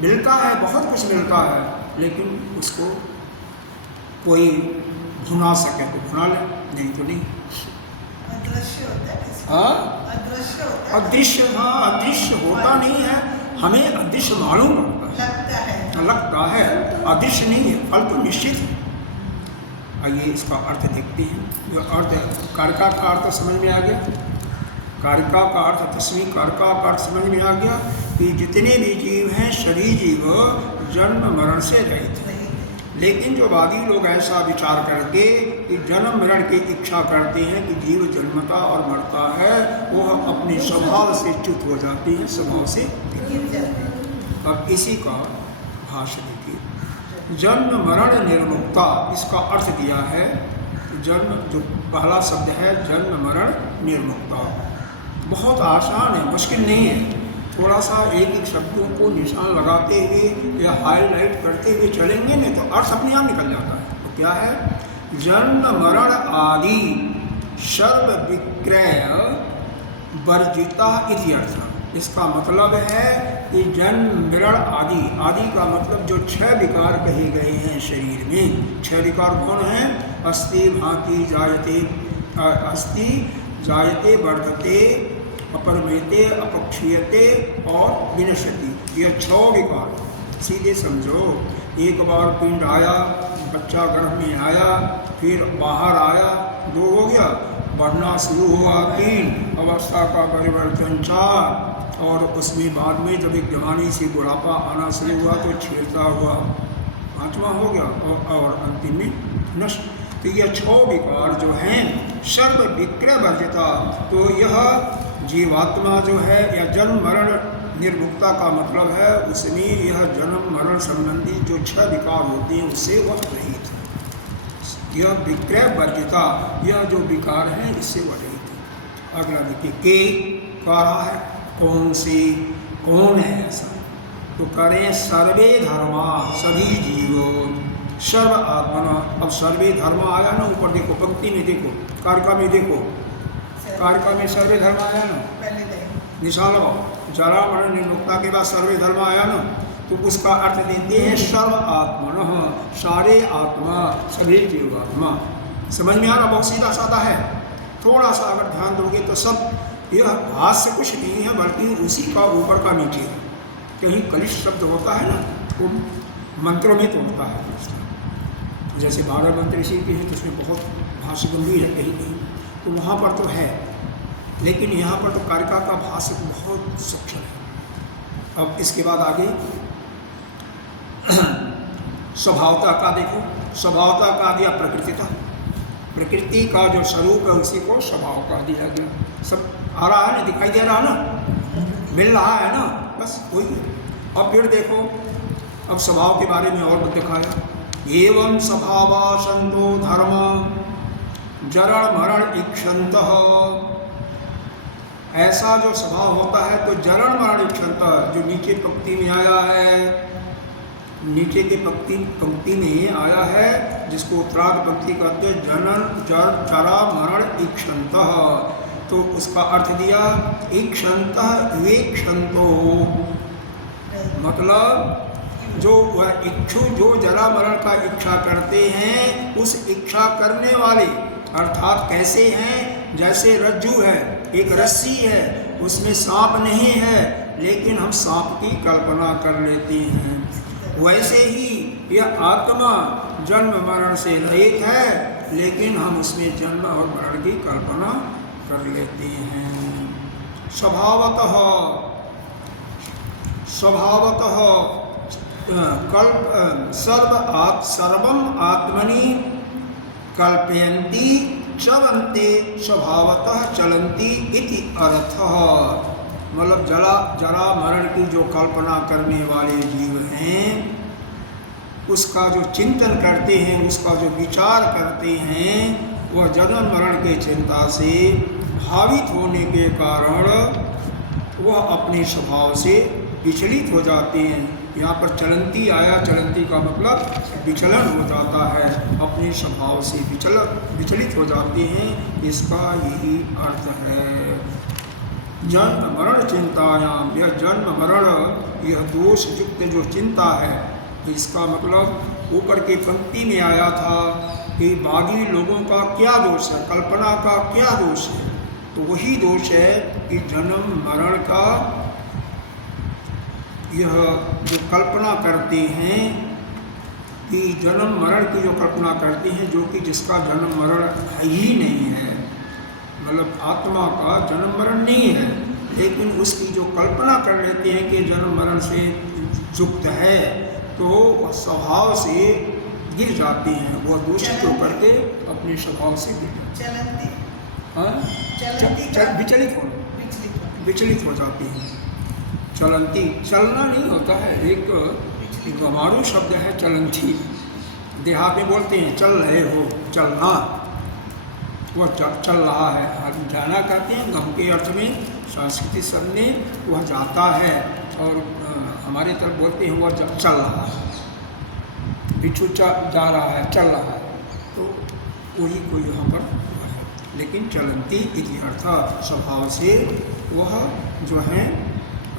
मिलता है, बहुत कुछ मिलता है, लेकिन उसको कोई भुना सके तो भुना ले, नहीं तो नहीं। अदृश्य होता है। हाँ, अदृश्य होता है। अदृश्य, हाँ अदृश्य होता नहीं है, हमें अदृश्य मालूम लगता है, अदृश्य नहीं है, फल तो निश्चित है। आइए इसका अर्थ देखते हैं। जो अर्थ कारिका का अर्थ समझ में आ गया, कारिका का अर्थ, 10वीं कारिका का अर्थ समझ में आ गया कि जितने भी जीव हैं सभी जीव जन्म मरण से रहित हैं। लेकिन जो वादी लोग ऐसा विचार करके कि जन्म मरण की इच्छा करते हैं कि जीव जन्मता और मरता है, वह अपने स्वभाव से च्युत हो जाते हैं, स्वभाव से गिर जाते हैं। अब इसी का भाष्य देखिए, जन्म मरण निर्मुक्ता, इसका अर्थ दिया है। जन्म, जो पहला शब्द है जन्म मरण निर्मुक्ता, बहुत आसान है, मुश्किल नहीं है। थोड़ा सा एक एक शब्दों को निशान लगाते हुए या हाईलाइट करते हुए चलेंगे नहीं तो अर्थ अपने आप निकल जाता है। तो क्या है, जन्म मरण आदि सर्व विक्रय वर्जिता इति अर्थ। इसका मतलब है कि जन्म मरण आदि, आदि का मतलब जो 6 विकार कहे गए हैं शरीर में, 6 विकार कौन हैं? अस्ति भाति जायते, अस्ति जायते वर्धते अपरमेते अपक्षीयते और विनश्यति। यह 6 विकार सीधे समझो। एक बार पिंड आया, बच्चा गर्भ में आया, फिर बाहर आया, 2 हो गया, बढ़ना शुरू हुआ 3, अवस्था का परिवर्तन 4, और उसमें बाद में जब एक जवानी से बुढ़ापा आना शुरू हुआ तो छेड़ता हुआ 5वां हो गया, और अंतिम में नष्ट। तो यह 6 विकार जो हैं सर्व विक्रय वर्जिता। तो यह जीवात्मा जो है, या जन्म मरण निर्मुक्ता का मतलब है उसमें यह जन्म मरण संबंधी जो 6 विकार होते हैं उससे वह रहित है। यह विक्रय वर्जिता, यह जो विकार है इससे वह रहित है। अगला देखिए के कह रहा है कौन से, कौन है ऐसा, तो करें सर्वे धर्मा सभी जीव सर्व आत्मना। अब सर्वे धर्म आया ना ऊपर देखो पंक्ति में देखो, कारका में देखो, कारका में सर्वे धर्म आया ना, पहले लाइन निशान लगाओ, जरा मरण निर्मुक्ता के बाद सर्वे धर्म आया ना, तो उसका अर्थ देते हैं सर्व आत्मन, सारे आत्मा, सभी जीवात्मा। समझ में आ रहा, बहुत सीधा साधा है। थोड़ा सा अगर ध्यान दोगे तो सब यह भाष्य कुछ नहीं है बल्कि उसी का ऊपर का नीचे है। कहीं कलिश शब्द होता है ना वो मंत्रों में तो होता है, जैसे 12 मंत्र इसी के हैं तो उसमें बहुत भाष्य गंभीर है कहीं कहीं, तो वहाँ पर तो है, लेकिन यहाँ पर तो कारिका का भाष्य बहुत सक्षम है। अब इसके बाद आगे स्वभावता का देखो, स्वभावता का दिया प्रकृतिता, प्रकृति का जो स्वरूप है उसी को स्वभाव का दिया गया। सब आ रहा है ना, दिखाई दे रहा है ना, मिल रहा है ना, बस वही। अब फिर देखो अब स्वभाव के बारे में और दिखाया, एवं स्वभाव संतो धर्म जरण मरण इक्षन्तः, ऐसा जो स्वभाव होता है तो जरण मरण इक्षन्तः, जो नीचे पंक्ति में आया है, नीचे की पंक्ति में आया है जिसको उत्तरार्ध पंक्ति कहते हैं जनन जरा मरण इक्षन्तः, तो उसका अर्थ दिया इक्षन्तः विक्षन्तो, मतलब जो वह इच्छु जो जरा मरण का इच्छा करते हैं उस इच्छा करने वाले, अर्थात कैसे हैं, जैसे रज्जु है, एक रस्सी है, उसमें सांप नहीं है लेकिन हम सांप की कल्पना कर लेते हैं, वैसे ही यह आत्मा जन्म मरण से रहित है लेकिन हम उसमें जन्म और मरण की कल्पना कर लेते हैं। स्वभावतः सर्वम आत्मनि कल्पयन्ति चलन्ते स्वभावतः चलन्ति इति अर्थः, मतलब जरा मरण की जो कल्पना करने वाले जीव हैं उसका जो चिंतन करते हैं, उसका जो विचार करते हैं, वह जन्म मरण के चिंता से भावित होने के कारण वह अपने स्वभाव से विचलित हो जाते हैं। यहाँ पर चलंती आया, चलंती का मतलब विचलन हो जाता है, अपने स्वभाव से विचलित हो जाते हैं, इसका यही अर्थ है। जन्म मरण चिंतायाम, यह जन्म मरण यह दोष युक्त जो चिंता है, इसका मतलब ऊपर की पंक्ति में आया था कि बागी लोगों का क्या दोष है, कल्पना का क्या दोष है, तो वही दोष है कि जन्म मरण का यह जो कल्पना करते हैं कि जन्म मरण की जो कल्पना करते हैं जो कि जिसका जन्म मरण है ही नहीं है, मतलब आत्मा का जन्म मरण नहीं है, लेकिन उसकी जो कल्पना कर लेते हैं कि जन्म मरण से युक्त है, तो वह स्वभाव से गिर जाते हैं, वह दूषित होकर के अपने स्वभाव से गिर विचलित हो जाते हैं। चलंती चलना नहीं होता है, एक गंवारू शब्द है चलंती, देहात में बोलते हैं चल रहे हो, चलना, वह चल रहा है, जाना कहते हैं गम के अर्थ में, संस्कृति शब्द में वह जाता है, और हमारे तरफ बोलते हैं वह चल रहा है, बिच्छू जा रहा है, चल रहा है, तो वही को यहाँ पर है। लेकिन चलंती इति अर्थ स्वभाव से वह जो है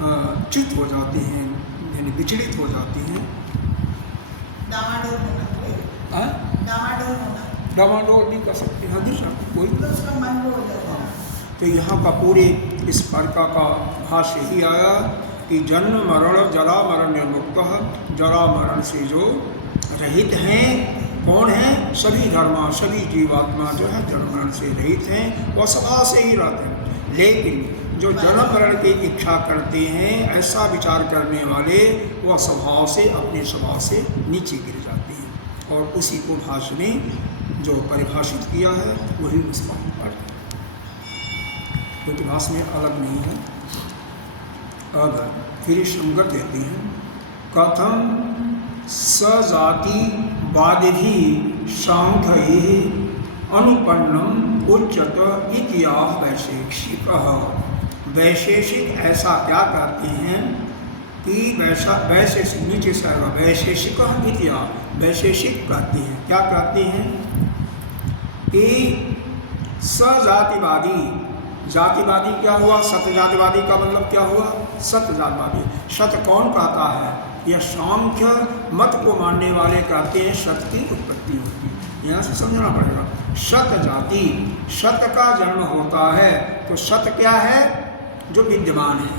च्युत हो जाते हैं, यानी विचलित हो जाते हैं। डामाडोल भी कर सकते हैं, दिशा कोई तो यहाँ का पूरे इस कारका का भाष्य ही आया कि जन्म मरण जरा मरण निर्मुक्त, जरा मरण से जो रहित हैं, कौन है, सभी धर्मा, सभी जीवात्मा जो है जन्म मरण से रहित हैं, वह स्वभाव से ही रहते हैं। लेकिन जो जन्म मरण की इच्छा करते हैं, ऐसा विचार करने वाले, वह स्वभाव से अपने स्वभाव से नीचे गिर जाते हैं, और उसी को भाष्य में जो परिभाषित किया है वही उसका अर्थ, क्योंकि भाष्य में अलग नहीं है। अब फिर संगत देते हैं, कथम सजाति वादिभि सांख्य अनुपन्नम उच्चत इतिहास वैशेषिक। वैशेषिक ऐसा क्या कहते हैं कि वैशेषिक नीचे से आएगा वैशेषिक इतिहास। वैशेषिक कहते हैं, क्या कहते हैं कि सजातिवादी, जातिवादी क्या हुआ, सत्यजातिवादी का मतलब क्या हुआ, सत्यजातवादी। सत्य कौन कहता है, यह सांख्य मत को मानने वाले कहते हैं सत्य की उत्पत्ति होती है। यहाँ से समझना पड़ेगा, सत्य जाति, सत्य का जन्म होता है। तो सत्य क्या है, जो विद्यमान है।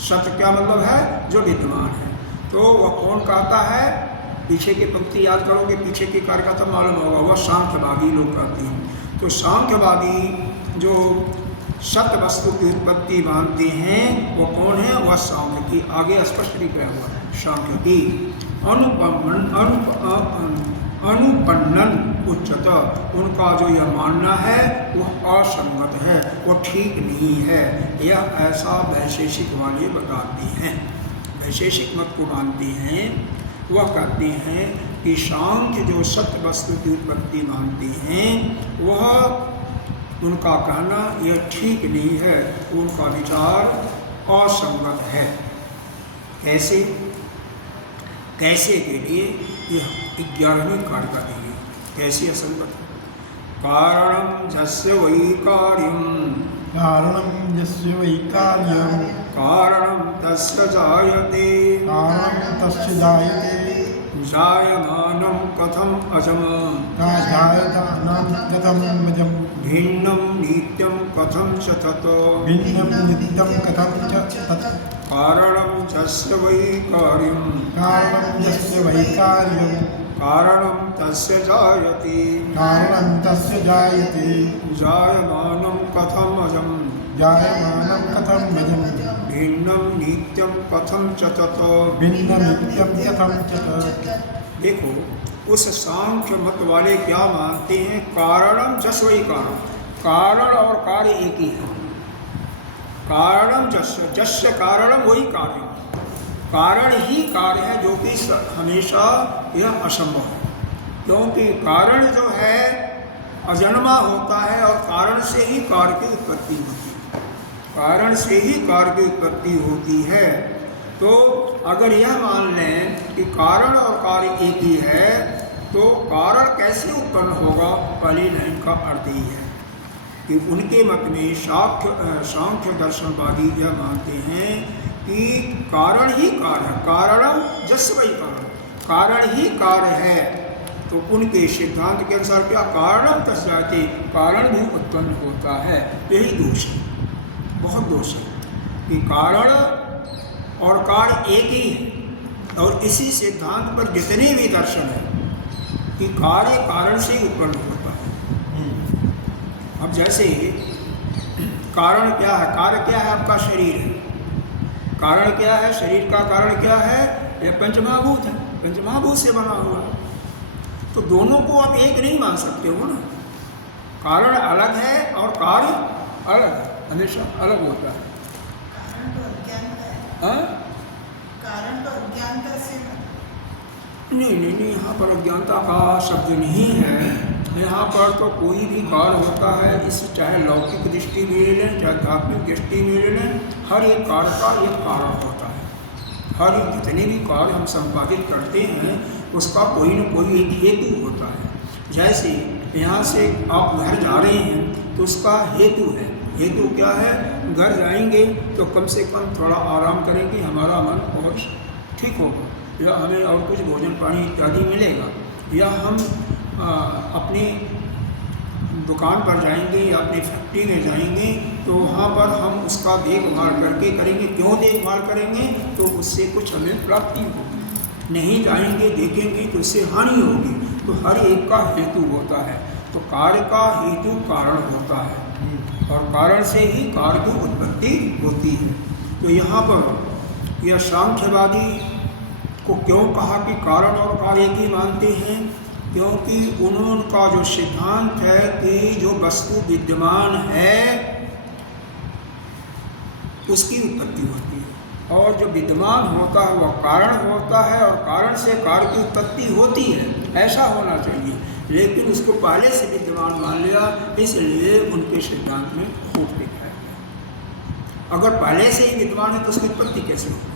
सत्य क्या मतलब है, जो विद्यमान है। तो वह कौन कहता है, पीछे की पंक्ति याद करोगे, पीछे की कार्य का तो मालूम होगा, वह सांख्यवादी लोग कहते हैं। तो सांख्यवादी जो सत्य वस्तु की उत्पत्ति मानते हैं वो कौन है, वह सांख्य की, आगे स्पष्ट लिख रहा हुआ है, सांख्य की अनुपन्नन उच्चत, उनका जो यह मानना है वह असंगत है, वो ठीक नहीं है। यह ऐसा वैशेषिक वाले बताते हैं, वैशेषिक मत को मानते हैं। वह कहते हैं कि सांख्य जो सत्य वस्तु की उत्पत्ति मानते हैं वह उनका कहना यह ठीक नहीं है, उनका विचार असंगत है। कैसे, कैसे के लिए यह 11वीं कार्य का देंगे, कैसे असंगत है। कारणम जस्य वै कार्यम, कारणं यस्य वै कार्यं, कारणम तस्य जायते, कारणं तस्य जायते, जायमानं कथम अजम, जायमानं कथम अजम्, भिन्नं नित्यं कथं च तत्, भिन्नं नित्यं कथं च तत्। कारणं यस्य वै कार्यं, कारणं यस्य वै कार्यं, कारणं तस्य जायते, कारणं तस्य जायते, जायमानं कथम् अजं, जायमानं कथं अजम्, भिन्नं नित्यं कथं च तत्। भिन्नं नित्यं कथं च तत्। देखो, उस सांख्य मत वाले क्या मानते हैं, कारणम जस वही कारण, कारण और कार्य एक ही है। कारणम जस्य, जस्य कारणम वही कार्य, कारण ही कार्य है, जो कि हमेशा यह असंभव है। क्योंकि कारण जो है अजन्मा होता है और कारण से ही कार्य की उत्पत्ति होती है, कारण से ही कार्य की उत्पत्ति होती है। तो अगर यह मान लें कि कारण और कार्य एक ही है तो कारण कैसे उत्पन्न होगा, पहली लाइन का अर्थ ही है कि उनके मत में सांख्य दर्शनवादी यह मानते हैं कि कारण ही कार्य है, कारणम जस्य वै कारण, कारण ही कार्य है। तो उनके सिद्धांत के अनुसार क्या, कारणम तस्य जायते, कारण भी उत्पन्न होता है। यही दोष है, बहुत दोष है कि कारण और कार्य एक ही है। और इसी सिद्धांत पर जितने भी दर्शन है कि कार्य कारण से ही उत्पन्न होता है। अब जैसे कारण क्या है, कार्य क्या है, आपका शरीर है। कारण क्या है, शरीर का कारण क्या है, यह पंचमहाभूत है, पंचमहाभूत से बना हुआ है। तो दोनों को आप एक नहीं मान सकते हो ना, कारण अलग है और कार्य अलग है, हमेशा अलग होता है। कारण तो अज्ञानता से नहीं, यहाँ पर अज्ञानता का शब्द नहीं है। यहाँ पर तो कोई भी कार्य होता है, इस चाहे लौकिक दृष्टि में ले लें, चाहे आध्यात्मिक दृष्टि में ले लें, हर एक कार्य का एक कारण होता है। हर एक जितने भी कार्य हम संपादित करते हैं उसका कोई न कोई एक हेतु होता है। जैसे यहाँ से आप घर जा रहे हैं तो उसका हेतु है। हेतु क्या है, घर जाएंगे तो कम से कम थोड़ा आराम करेंगे, हमारा मन और ठीक होगा, या हमें और कुछ भोजन पानी इत्यादि मिलेगा, या हम अपनी दुकान पर जाएंगे या अपनी फैक्ट्री में जाएंगे तो वहाँ पर हम उसका देखभाल करके करेंगे। क्यों देखभाल करेंगे, तो उससे कुछ हमें प्राप्ति होगी। नहीं जाएंगे देखेंगे तो उससे हानि होगी। तो हर एक का हेतु होता है। तो कार्य का हेतु कारण होता है और कारण से ही कार्य की उत्पत्ति होती है। तो यहाँ पर यह सांख्यवादी को क्यों कहा कि कारण और कार्य की मानते हैं, क्योंकि उनका जो सिद्धांत है कि जो वस्तु विद्यमान है उसकी उत्पत्ति होती है और जो विद्यमान होता है वह कारण होता है और कारण से कार्य की उत्पत्ति होती है, ऐसा होना चाहिए। लेकिन उसको पहले से विद्यमान मान लिया, इसलिए उनके सिद्धांत में खोट दिखाया गया। अगर पहले से ही विद्यमान है तो उसकी उत्पत्ति कैसे होगी?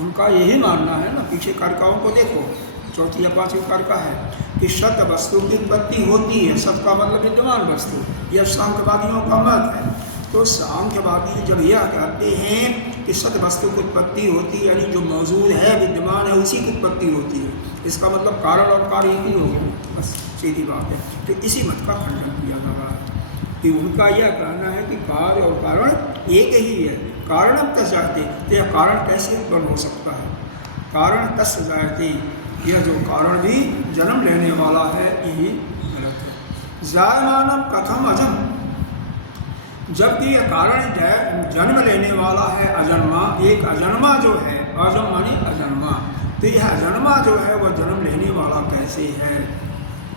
उनका यही मानना है ना। पीछे कारिकाओं को देखो, चौथी या पांचवी कारिका है कि सत वस्तु की उत्पत्ति होती है। सत का मतलब विद्यमान वस्तु, यह सांख्यवादियों का मत है। तो सांख्यवादी जब यह कहते हैं कि सत वस्तु की उत्पत्ति होती है, यानी जो मौजूद है, विद्यमान है, उसी की उत्पत्ति होती है, इसका मतलब कारण और कार्य एक ही हो गया, बस सीधी बात है। तो इसी मत का खंडन किया जा रहा है कि उनका यह कहना है कि कार्य और कारण एक ही है। कारण तस् जाते, तो यह कारण कैसे उत्पन्न हो सकता है? कारण तस् जाते, यह जो कारण भी जन्म लेने वाला है, यही गलत है। जायमानम कथम अजम, जबकि यह कारण जन्म लेने वाला है अजन्मा। एक अजन्मा जो है, अजम मानी अजन्मा, तो यह अजन्मा जो है वह जन्म लेने वाला कैसे है?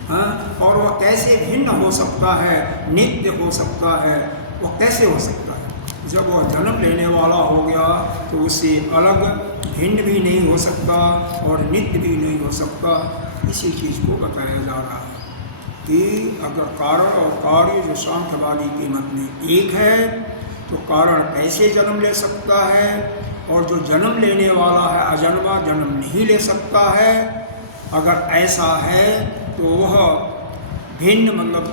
हाँ, और वह कैसे भिन्न हो सकता है, नित्य हो सकता है? वह कैसे हो सकता है? जब वह जन्म लेने वाला हो गया तो उससे अलग भिन्न भी नहीं हो सकता और नित्य भी नहीं हो सकता। इसी चीज़ को बताया जा रहा है कि अगर कारण और कार्य जो सांख्यवादी के मत में एक है, तो कारण कैसे जन्म ले सकता है? और जो जन्म लेने वाला है अजन्मा, जन्म नहीं ले सकता है। अगर ऐसा है तो वह भिन्न, मतलब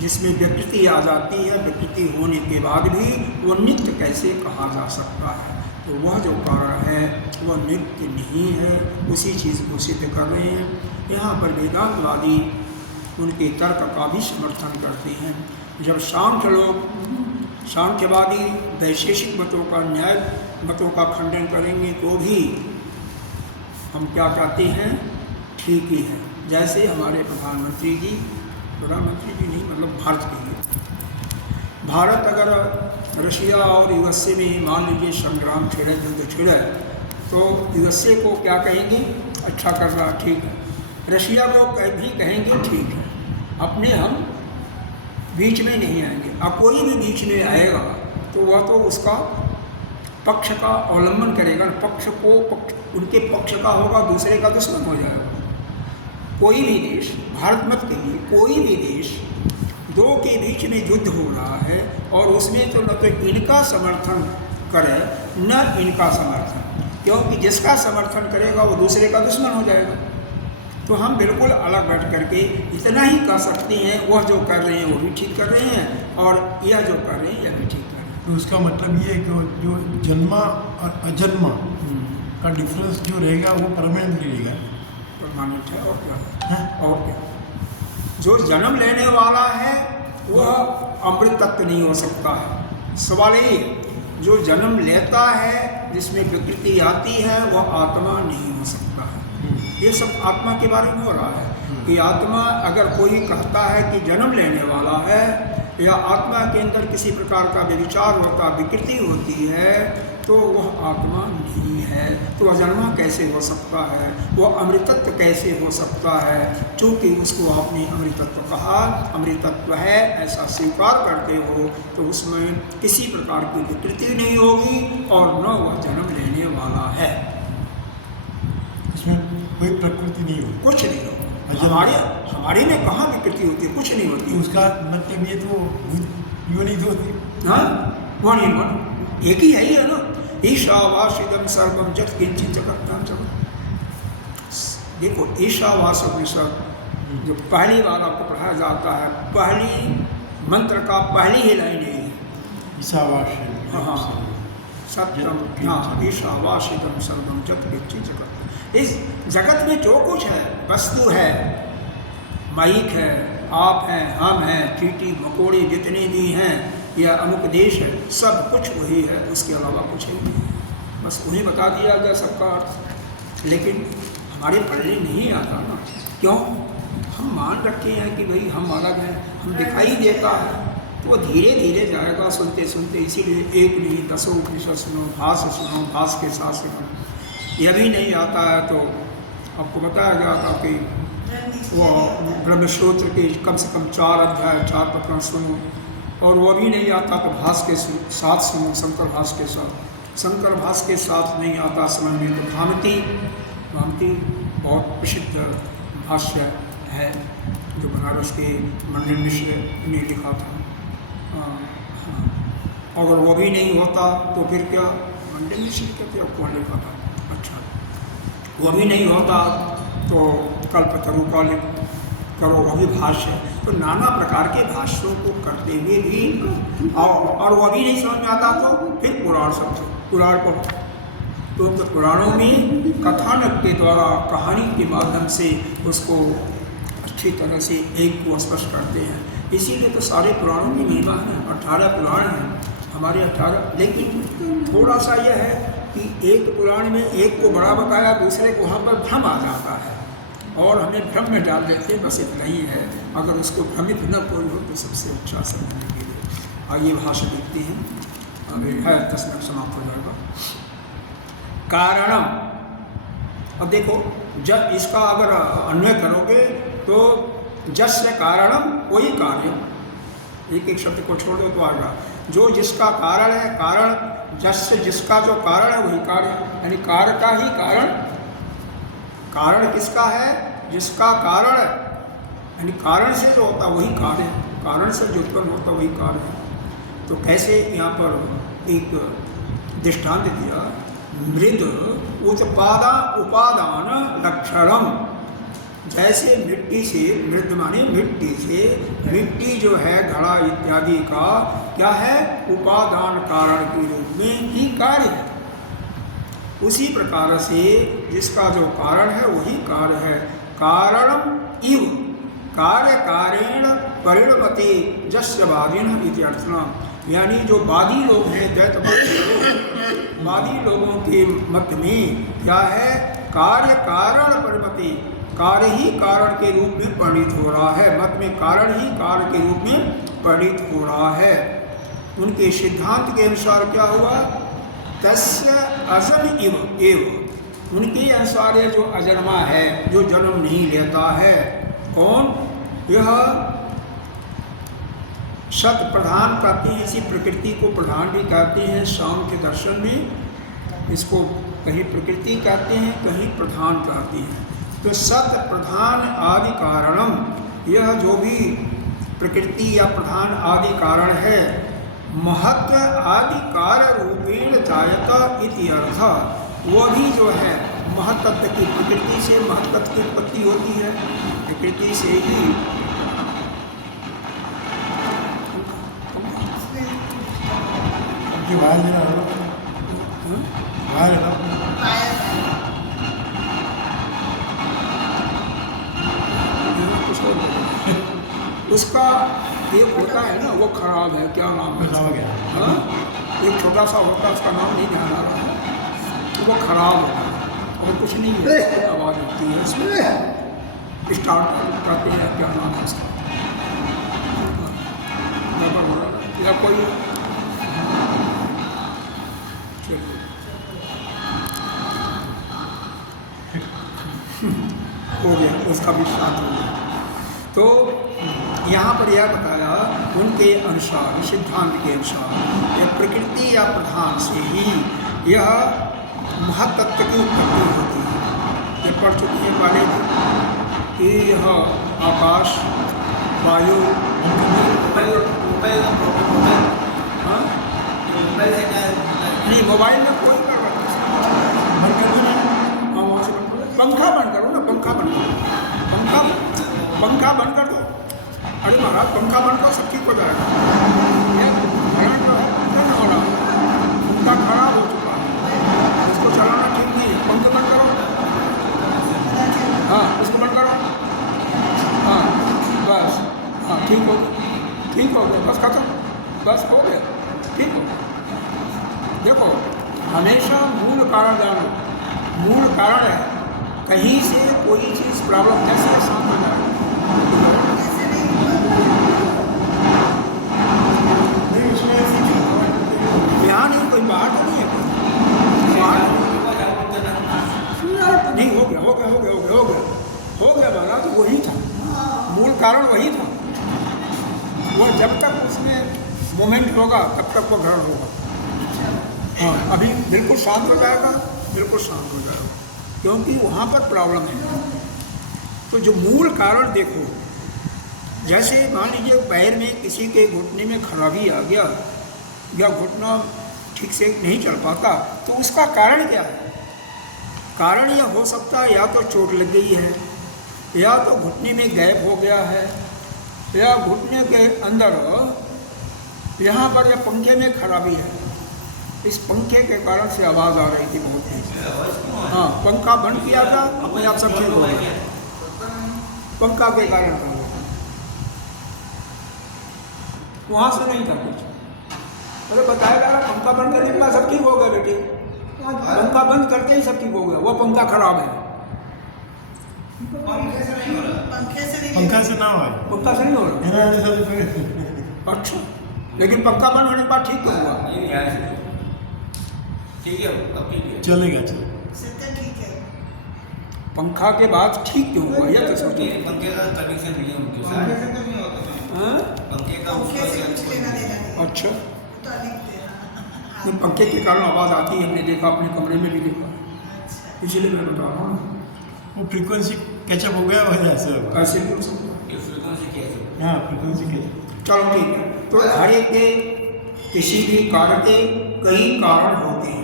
जिसमें विकृति आ जाती है, विकृति होने के बाद भी वो नित्य कैसे कहा जा सकता है? तो वह जो कारण है वह नित्य नहीं है। उसी चीज़ को सिद्ध कर रहे हैं। यहाँ पर वेदांतवादी उनके तर्क का भी समर्थन करते हैं। जब सांख्यवादी वैशेषिक मतों का न्याय मतों का खंडन करेंगे तो भी हम क्या कहते हैं, ठीक ही है। जैसे हमारे प्रधानमंत्री जी नहीं, मतलब भारत के लिए, भारत अगर रशिया और यूएसए में मान लीजिए संग्राम छिड़े, युद्ध छिड़े, तो यूएसए को क्या कहेंगे, अच्छा कर रहा, ठीक है। रशिया को भी कहेंगे ठीक है, अपने हम बीच में नहीं आएंगे। अब कोई भी बीच में आएगा तो वह तो उसका पक्ष का अवलंबन करेगा, उनके पक्ष का होगा, दूसरे का दुश्मन हो जाएगा। कोई भी देश, भारत मत कहिए, कोई भी देश दो के बीच में युद्ध हो रहा है और उसमें तो न तो इनका समर्थन करे न इनका समर्थन, क्योंकि जिसका समर्थन करेगा वो दूसरे का दुश्मन हो जाएगा। तो हम बिल्कुल अलग बैठ करके इतना ही कह सकते हैं, वह जो कर रहे हैं वो भी ठीक कर रहे हैं और यह जो कर रहे हैं यह भी ठीक कर रहे हैं। तो उसका मतलब ये है कि जो जन्मा और अजन्मा का डिफरेंस जो रहेगा वो परमानेंट रहेगा, परमानेंट है। और क्या है? और क्या, जो जन्म लेने वाला है वह अमृत तत्व नहीं हो सकता है। सवाल ये, जो जन्म लेता है जिसमें विकृति आती है वह आत्मा नहीं हो सकता है। ये सब आत्मा के बारे में हो रहा है कि आत्मा, अगर कोई कहता है कि जन्म लेने वाला है या आत्मा के अंदर किसी प्रकार का विचार होता, विकृति होती है, तो वह आत्मा नहीं है। तो अजन्मा कैसे हो सकता है? वह अमृतत्व कैसे हो सकता है? चूँकि उसको आपने अमृतत्व कहा, अमृतत्व है ऐसा स्वीकार करते हो, तो उसमें किसी प्रकार की विकृति नहीं होगी और न वह जन्म लेने वाला है। इसमें कोई प्रकृति नहीं होती, कुछ नहीं होगा। हमारी में कहाँ विकृति होती है? कुछ नहीं होती। उसका मतलब ये तो यो नहीं होती। हाँ, वो नहीं मन एक ही है ना। ईशावासिदम सर्वम जत किंचित जगत्ताम जगत। देखो, ईशावास उपनिषद जो पहली बार आपको पढ़ाया जाता है, पहली मंत्र का पहली ही लाइन है ईशावास। हाँ, सत्यम, हाँ, ईशावासिदम सर्वम जत किंचित जगत। इस जगत में जो कुछ है, वस्तु है, माइक है, आप हैं, हम हैं, चींटी मकोड़े जितने भी हैं, या अमुक देश है, सब कुछ वही है, उसके अलावा कुछ ही नहीं है। बस उन्हें बता दिया गया सबका अर्थ, लेकिन हमारे पढ़ने नहीं आता ना। क्यों? हम मान रखे हैं कि भाई हम अलग हैं, हम दिखाई देता है, तो वो धीरे धीरे जाएगा सुनते सुनते। इसीलिए एक नहीं 10 उपनिषद सुनो, भास के साथ सुनो। यह भी नहीं आता है तो आपको बताया गया था कि वो ब्रह्मसूत्र के कम से कम 4 अध्याय 4 प्रकरण सुनो, और वो भी नहीं आता तो भास के साथ सुनो, शंकर भास के साथ। शंकर भास के साथ नहीं आता समझ में तो भामती बहुत प्रसिद्ध भाष्य है जो बनारस के मंडन मिश्र ने लिखा था। अगर वो भी नहीं होता तो फिर क्या, मंडन मिश्र कहते हैं कौन लिखा था, अच्छा वो भी नहीं होता तो कल्पतरु का करो, वो भी भाष्य है। तो नाना प्रकार के भाष्यों को करते हुए भी और वो भी नहीं समझ में आता तो फिर पुराण समझो, पुराण पढ़ो। तो पुराणों में कथानक के द्वारा, कहानी के माध्यम से उसको अच्छी तरह से एक को स्पष्ट करते हैं। इसीलिए तो सारे पुराणों की महिमा है। 18 पुराण हैं हमारे 18, लेकिन थोड़ा सा यह है कि एक पुराण में एक को बड़ा बताया, दूसरे को वहाँ पर भ्रम आ जाता है और हमें भ्रम में डाल देते हैं, बस इतना ही है। अगर उसको भ्रमित न कोई हो तो सबसे अच्छा समझने के लिए आइए भाषा देखते हैं। अभी है 10 मिनट समाप्त हो जाएगा। कारणम, अब देखो जब इसका अगर अन्वय करोगे तो जस्य कारणम वही कार्य, एक एक शब्द को छोड़ दो तो आएगा। जो जिसका कारण है, कारण जस्य जिसका जो कारण है वही कार्य, यानी कार्य का ही कारण। कारण किसका है, जिसका कारण है, यानी कारण से जो होता वही कार्य है, कारण से जो उत्पन्न होता वही कार्य है। तो कैसे यहाँ पर एक दृष्टांत दिया, मृद उपादान लक्षणम, जैसे मिट्टी से, मृद माने मिट्टी से, मिट्टी जो है घड़ा इत्यादि का क्या है, उपादान कारण के रूप में ही कार्य है। उसी प्रकार से जिसका जो कारण है वही कार्य है। कारणम इव कार्य कारेण परिणमते जस्य वादिनः इति अर्थना, यानी जो वादी लोग हैं, द्वैतवादी लोगों के मत में क्या है, कार्य कारण परिणमते, कार्य ही कारण के रूप में परिणित हो रहा है। मत में कारण ही कार्य के रूप में परिणित हो रहा है। उनके सिद्धांत के अनुसार क्या हुआ, तस्य अजम इव एव, उनके अनुसार ये जो अजन्मा है, जो जन्म नहीं लेता है, कौन, यह सत प्रधान कहते हैं। इसी प्रकृति को प्रधान भी कहते हैं सांख्य दर्शन में, इसको कहीं प्रकृति कहते हैं, कहीं प्रधान कहते हैं। तो सत प्रधान आदि कारणम, यह जो भी प्रकृति या प्रधान आदि कारण है, महत्व आदि कार्य रूपेण जायता इति अर्थ, वो भी जो है महत्त्व की प्रकृति से महत्त्व की उत्पत्ति होती है, प्रकृति से ही। उसका एक होता है ना, वो खराब है, क्या नाम है, हाँ? एक छोटा सा होता है, उसका नाम नहीं ध्यान आ रहा है, वो खराब होता है और कुछ नहीं है, आवाज़ होती है उसमें, स्टार्ट करते हैं, क्या नाम है उसका, या कोई हो गया, उसका भी शांत हो गया। तो यहाँ पर यह बताया उनके अनुसार, सिद्धांत के अनुसार, यह प्रकृति या प्रधान से ही यह महत्त्व की उत्पत्ति होती है। ये पढ़ चुके हैं पहले कि यह आकाश, वायु, नहीं मोबाइल में कोई पंखा बंद करो ना, पंखा बंद करो, पंखा बंद कर दो। अरे महाराज पंखा बंद करो, सब ठीक हो जाएगा। पंखा खराब हो चुका है, इसको चलाना ठीक नहीं है, पंखा बंद करो। हाँ इसको बंद करो, हाँ बस, हाँ ठीक हो गया, बस खत्म, बस हो गया, ठीक हो गया। देखो हमेशा मूल कारण जानो, मूल कारण है, कहीं से कोई चीज़ प्रॉब्लम कैसे शांत हो जाए, यहाँ नहीं, कोई बाहर तो नहीं है, नहीं हो गया महाराज, वही था मूल कारण, वही था वो। जब तक उसमें मोमेंट होगा तब तक वो ग्रहण होगा। हाँ अभी बिल्कुल शांत हो जाएगा, बिल्कुल शांत हो जाएगा, क्योंकि वहाँ पर प्रॉब्लम है। तो जो मूल कारण देखो, जैसे मान लीजिए पैर में किसी के घुटने में खराबी आ गया या घुटना ठीक से नहीं चल पाता, तो उसका कारण क्या है? कारण यह हो सकता है या तो चोट लग गई है, या तो घुटने में गैप हो गया है, या घुटने के अंदर यहाँ पर या पंखे में खराबी है। इस पंखे के कारण से आवाज़ आ रही थी बहुत तेज। हाँ, पंखा बंद किया था, अपने आप सब ठीक हो गया। पंखा के कारण था, वहाँ से नहीं था कुछ। अरे बताया जा रहा, पंखा बंद करने के बाद सब ठीक हो गया बेटे। पंखा बंद करते ही सब ठीक हो गया, वो पंखा खराब है। पंखे से नहीं हो रहा, पंखा से ना हो, पंखा से नहीं हो रहा। अच्छा, लेकिन पंखा बंद होने के बाद ठीक तो हुआ। ठीक है, अब ठीक है, चलेगा चलेगा। सत्य ठीक है। पंखा के बाद ठीक क्यों हुआ, यह तो सोचिए। पंखे का कनेक्शन नहीं है उनके साथ। हाँ? पंखे का पंखे से कुछ लेना देना नहीं। अच्छा, तो अलग थे। नहीं, पंखे के कारण आवाज़ आती है, हमने देखा, अपने कमरे में भी देखा, अच्छा, इसलिए मैं बता रहा हूँ। वो फ्रीक्वेंसी कैचअप हो गया वजह से होगा। ऐसे भी हो सकता है। ये फ्रीक्वेंसी कैसे? हाँ, फ्रीक्वेंसी कैचअप। चलो ठीक है। तो हर एक के किसी भी कार्य के कई कारण होते हैं,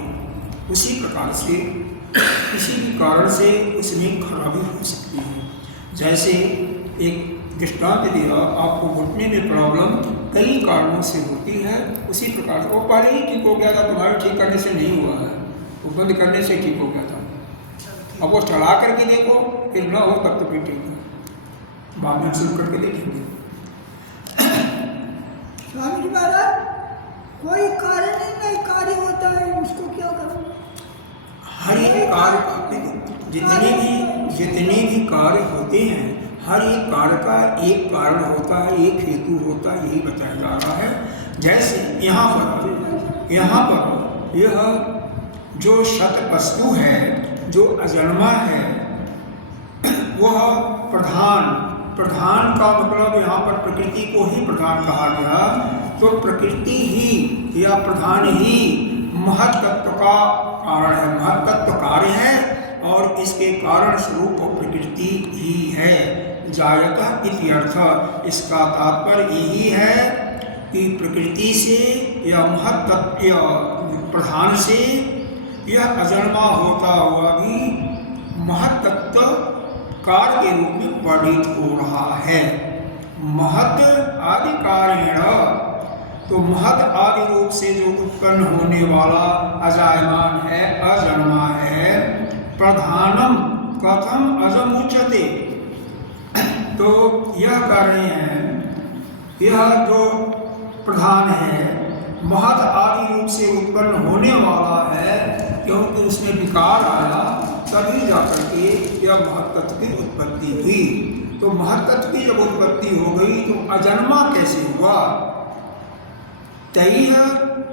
उसी प्रकार से किसी भी कारण से उसमें खराबी हो सकती है। जैसे एक दृष्टांत दिया, आपको घुटने में प्रॉब्लम कई कारणों से होती है, उसी प्रकार से वो पहले ही ठीक हो गया था, तुम्हारे ठीक करने से नहीं हुआ है, वो बंद करने से ठीक हो गया था। अब वो चला करके देखो, फिर न हो तब तो फिर ठीक है, बाद में शुरू करके देखेंगे। स्वामी जी महाराज, कोई कार्य नहीं कार्य होता है, उसको क्या करूँ? हर एक कार्य, जितने भी कार्य होते हैं, हर एक कार्य का एक कारण होता है, एक हेतु होता है, यही बताया जा रहा है। जैसे यहाँ पर यह जो शत वस्तु है, जो अजन्मा है, वह प्रधान का मतलब यहाँ पर प्रकृति को ही प्रधान कहा गया। तो प्रकृति ही या प्रधान ही महत्त्व का कारण है, महत्त्व कार्य है, और इसके कारण स्वरूप प्रकृति ही है। जायतः इति अर्थ, इसका तात्पर्य यही है कि प्रकृति से या महत्त्व या प्रधान से यह अजन्मा होता हुआ भी महत्त्व कार्य के रूप में वर्णित हो रहा है। महत् आदि कार्येण, तो महत् आदि रूप से जो उत्पन्न होने वाला अजायमान है, अजन्मा है। प्रधानम कथम अजम उच्यते, तो यह कह रहे हैं, यह जो प्रधान है, महत् आदि रूप से उत्पन्न होने वाला है, क्योंकि उसमें विकार आया, तभी जाकर के यह महत्त्व की उत्पत्ति हुई। तो महत्त्व की जब उत्पत्ति हो गई तो अजन्मा कैसे हुआ? तैः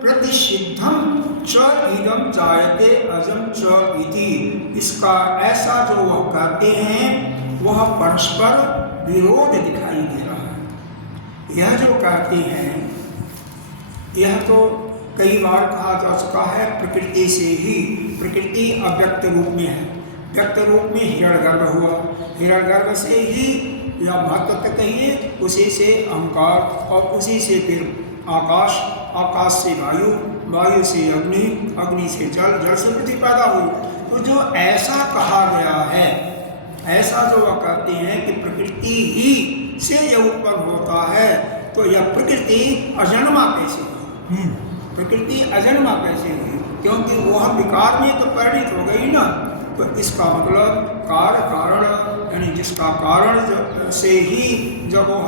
प्रतिषिद्धम च इदं जायते अजम च इति, इसका ऐसा जो वह कहते हैं, वह परस्पर विरोध दिखाई दे रहा है। यह जो कहते हैं, यह तो कई बार कहा जा चुका है, प्रकृति से ही, प्रकृति अव्यक्त रूप में है, व्यक्त रूप में हिरण्यगर्भ हुआ, हिरण्यगर्भ से ही या महत्त्व कहिए, उसी से अहंकार, और उसी से फिर आकाश, आकाश से वायु, वायु से अग्नि, अग्नि से जल, जल से पृथ्वी पैदा हुई। तो जो ऐसा कहा गया है, ऐसा जो वह कहते हैं कि प्रकृति ही से यह उत्पन्न होता है, तो यह प्रकृति अजन्मा कैसे हुई? प्रकृति अजन्मा कैसे हुई? क्योंकि वह विकार में तो परिणित हो गई ना। तो इसका मतलब कार्य कारण, यानी जिसका कारण से ही जब वह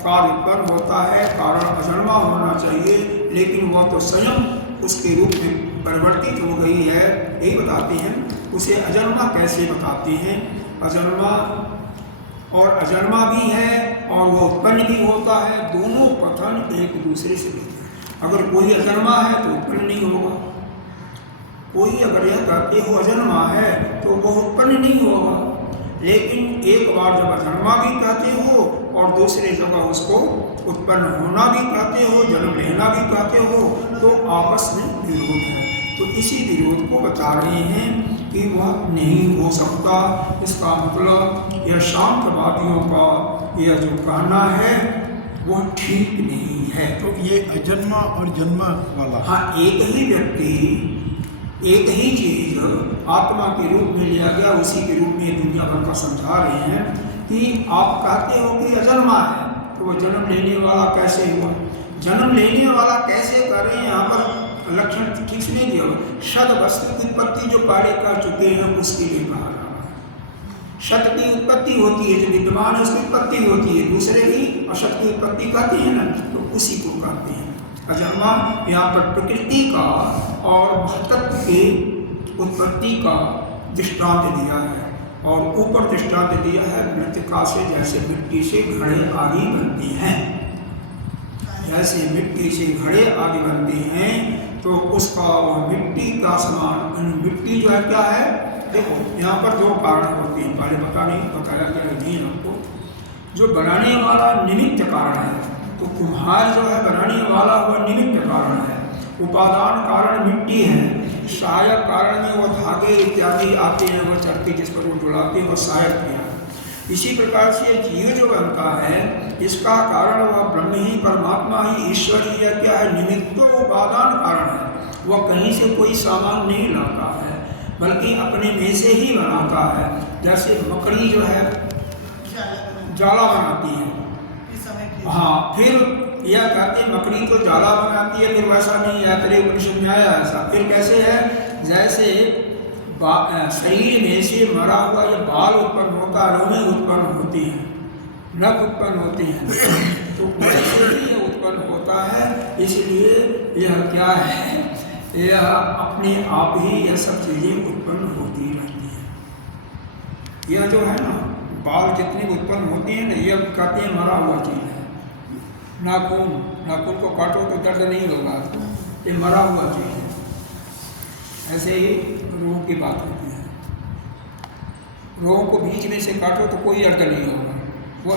कार्य उत्पन्न होता है, कारण अजन्मा होना चाहिए, लेकिन वह तो स्वयं उसके रूप में परिवर्तित हो गई है, यही बताते हैं। उसे अजन्मा कैसे बताते हैं? अजन्मा और अजन्मा भी है और वो उत्पन्न भी होता है, दोनों कथन एक दूसरे से मिलते हैं। अगर कोई अजन्मा है तो उत्पन्न नहीं होगा, कोई अगर यह कहते हो अजन्मा है तो वह उत्पन्न नहीं होगा। लेकिन एक बार जब अजन्मा भी कहते हो और दूसरे जगह उसको उत्पन्न होना भी कहते हो, जन्म लेना भी कहते हो, तो आपस में विरोध है। तो इसी विरोध को बता रहे हैं कि वह नहीं हो सकता। इसका मतलब यह शांतवादियों का यह जो कहना है वह ठीक नहीं है। तो ये अजन्मा और जन्मा वाला, हाँ, एक ही व्यक्ति एक ही चीज आत्मा के रूप में लिया गया, उसी के रूप में दुनिया भर का समझा रहे हैं कि आप कहते हो कि अजन्मा है, तो वह जन्म लेने वाला कैसे हुआ? जन्म लेने वाला कैसे कर रहे हैं? यहाँ पर लक्षण ठीक से नहीं दिया हुआ। शत वस्तु की उत्पत्ति जो कार्य कर चुके हैं उसके लिए कहा जा रहा है। शत की उत्पत्ति होती है, जो विद्यमान है उसकी उत्पत्ति होती है, दूसरे ही अशत की उत्पत्ति कहते हैं ना, तो उसी को कहते हैं अजन्मा। यहाँ पर प्रकृति का और महत्त्व की उत्पत्ति का दृष्टांत दिया है, और ऊपर दृष्टांत दिया है मृत्तिका से, जैसे मिट्टी से घड़े आदि बनते हैं। जैसे मिट्टी से घड़े आदि बनते हैं, तो उसका वह मिट्टी का समान, मिट्टी जो है क्या है? देखो यहाँ पर दो कारण होते हैं, पहले बताया गया नहीं आपको। जो बनाने वाला निमित्त कारण है, तो कुम्हार जो है बनाने वाला वह निमित्त कारण है। उपादान कारण मिट्टी है, सहायक कारण में वो धागे इत्यादि आते हैं, वह चरखी जिस पर वो जुड़ाते हैं, वह सहायक क्रिया है। इसी प्रकार से जीव जो बनता है, इसका कारण वह ब्रह्म ही, परमात्मा ही, ईश्वर ही, या क्या है? निमित्त उपादान कारण है। वह कहीं से कोई सामान नहीं लाता है, बल्कि अपने में से ही बनाता है। जैसे मकड़ी जो है जाला बनाती है, हाँ, फिर यह कहते हैं मकड़ी तो जाला बनाती है, फिर वैसा नहीं है, तेरे उपनिषद में आया ऐसा। फिर कैसे है? जैसे शरीर में से मरा हुआ ये बाल उत्पन्न होता है, रोमें उत्पन्न होती हैं, नख उत्पन्न होते हैं, तो वैसे ही ये उत्पन्न होता है। इसलिए यह क्या है? यह अपने आप ही यह सब चीज़ें उत्पन्न होती रहती हैं। यह जो है ना, बाल जितने उत्पन्न होते हैं ना, यह कहते हैं मरा हुआ चीज़ है। नाखून को काटो तो दर्द नहीं होगा, ये मरा हुआ चीज़ है। ऐसे ही रोह की बात होती है, रोह को बीच में से काटो तो कोई दर्द नहीं होगा, वो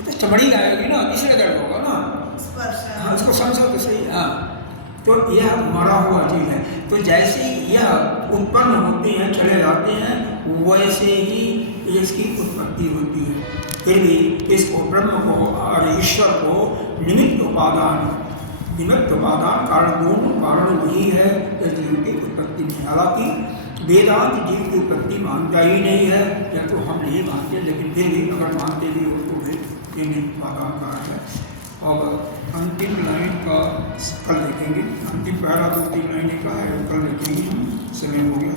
तो चमड़ी आएगी ना, इसलिए दर्द होगा ना। हाँ, इसको समझो तो सही। हाँ, तो यह मरा हुआ चीज़ है। तो जैसे यह उत्पन्न होते हैं, चले जाते हैं, वैसे ही इसकी उत्पत्ति होती है। फिर भी इसको ब्रह्म को और ईश्वर को निमित्त उपादान कारण, दोनों कारण वही है जीव की उत्पत्ति में। हालांकि वेदांत जीव की उत्पत्ति मानता ही नहीं है, या तो हम नहीं मानते, लेकिन फिर भी अगर मानते भी हो तो ये निमित्त उपादान कारण है। और अंतिम लाइन का कल देखेंगे, अंतिम पहला 2-3 लाइन का है, कल देखेंगे हम। समय हो गया।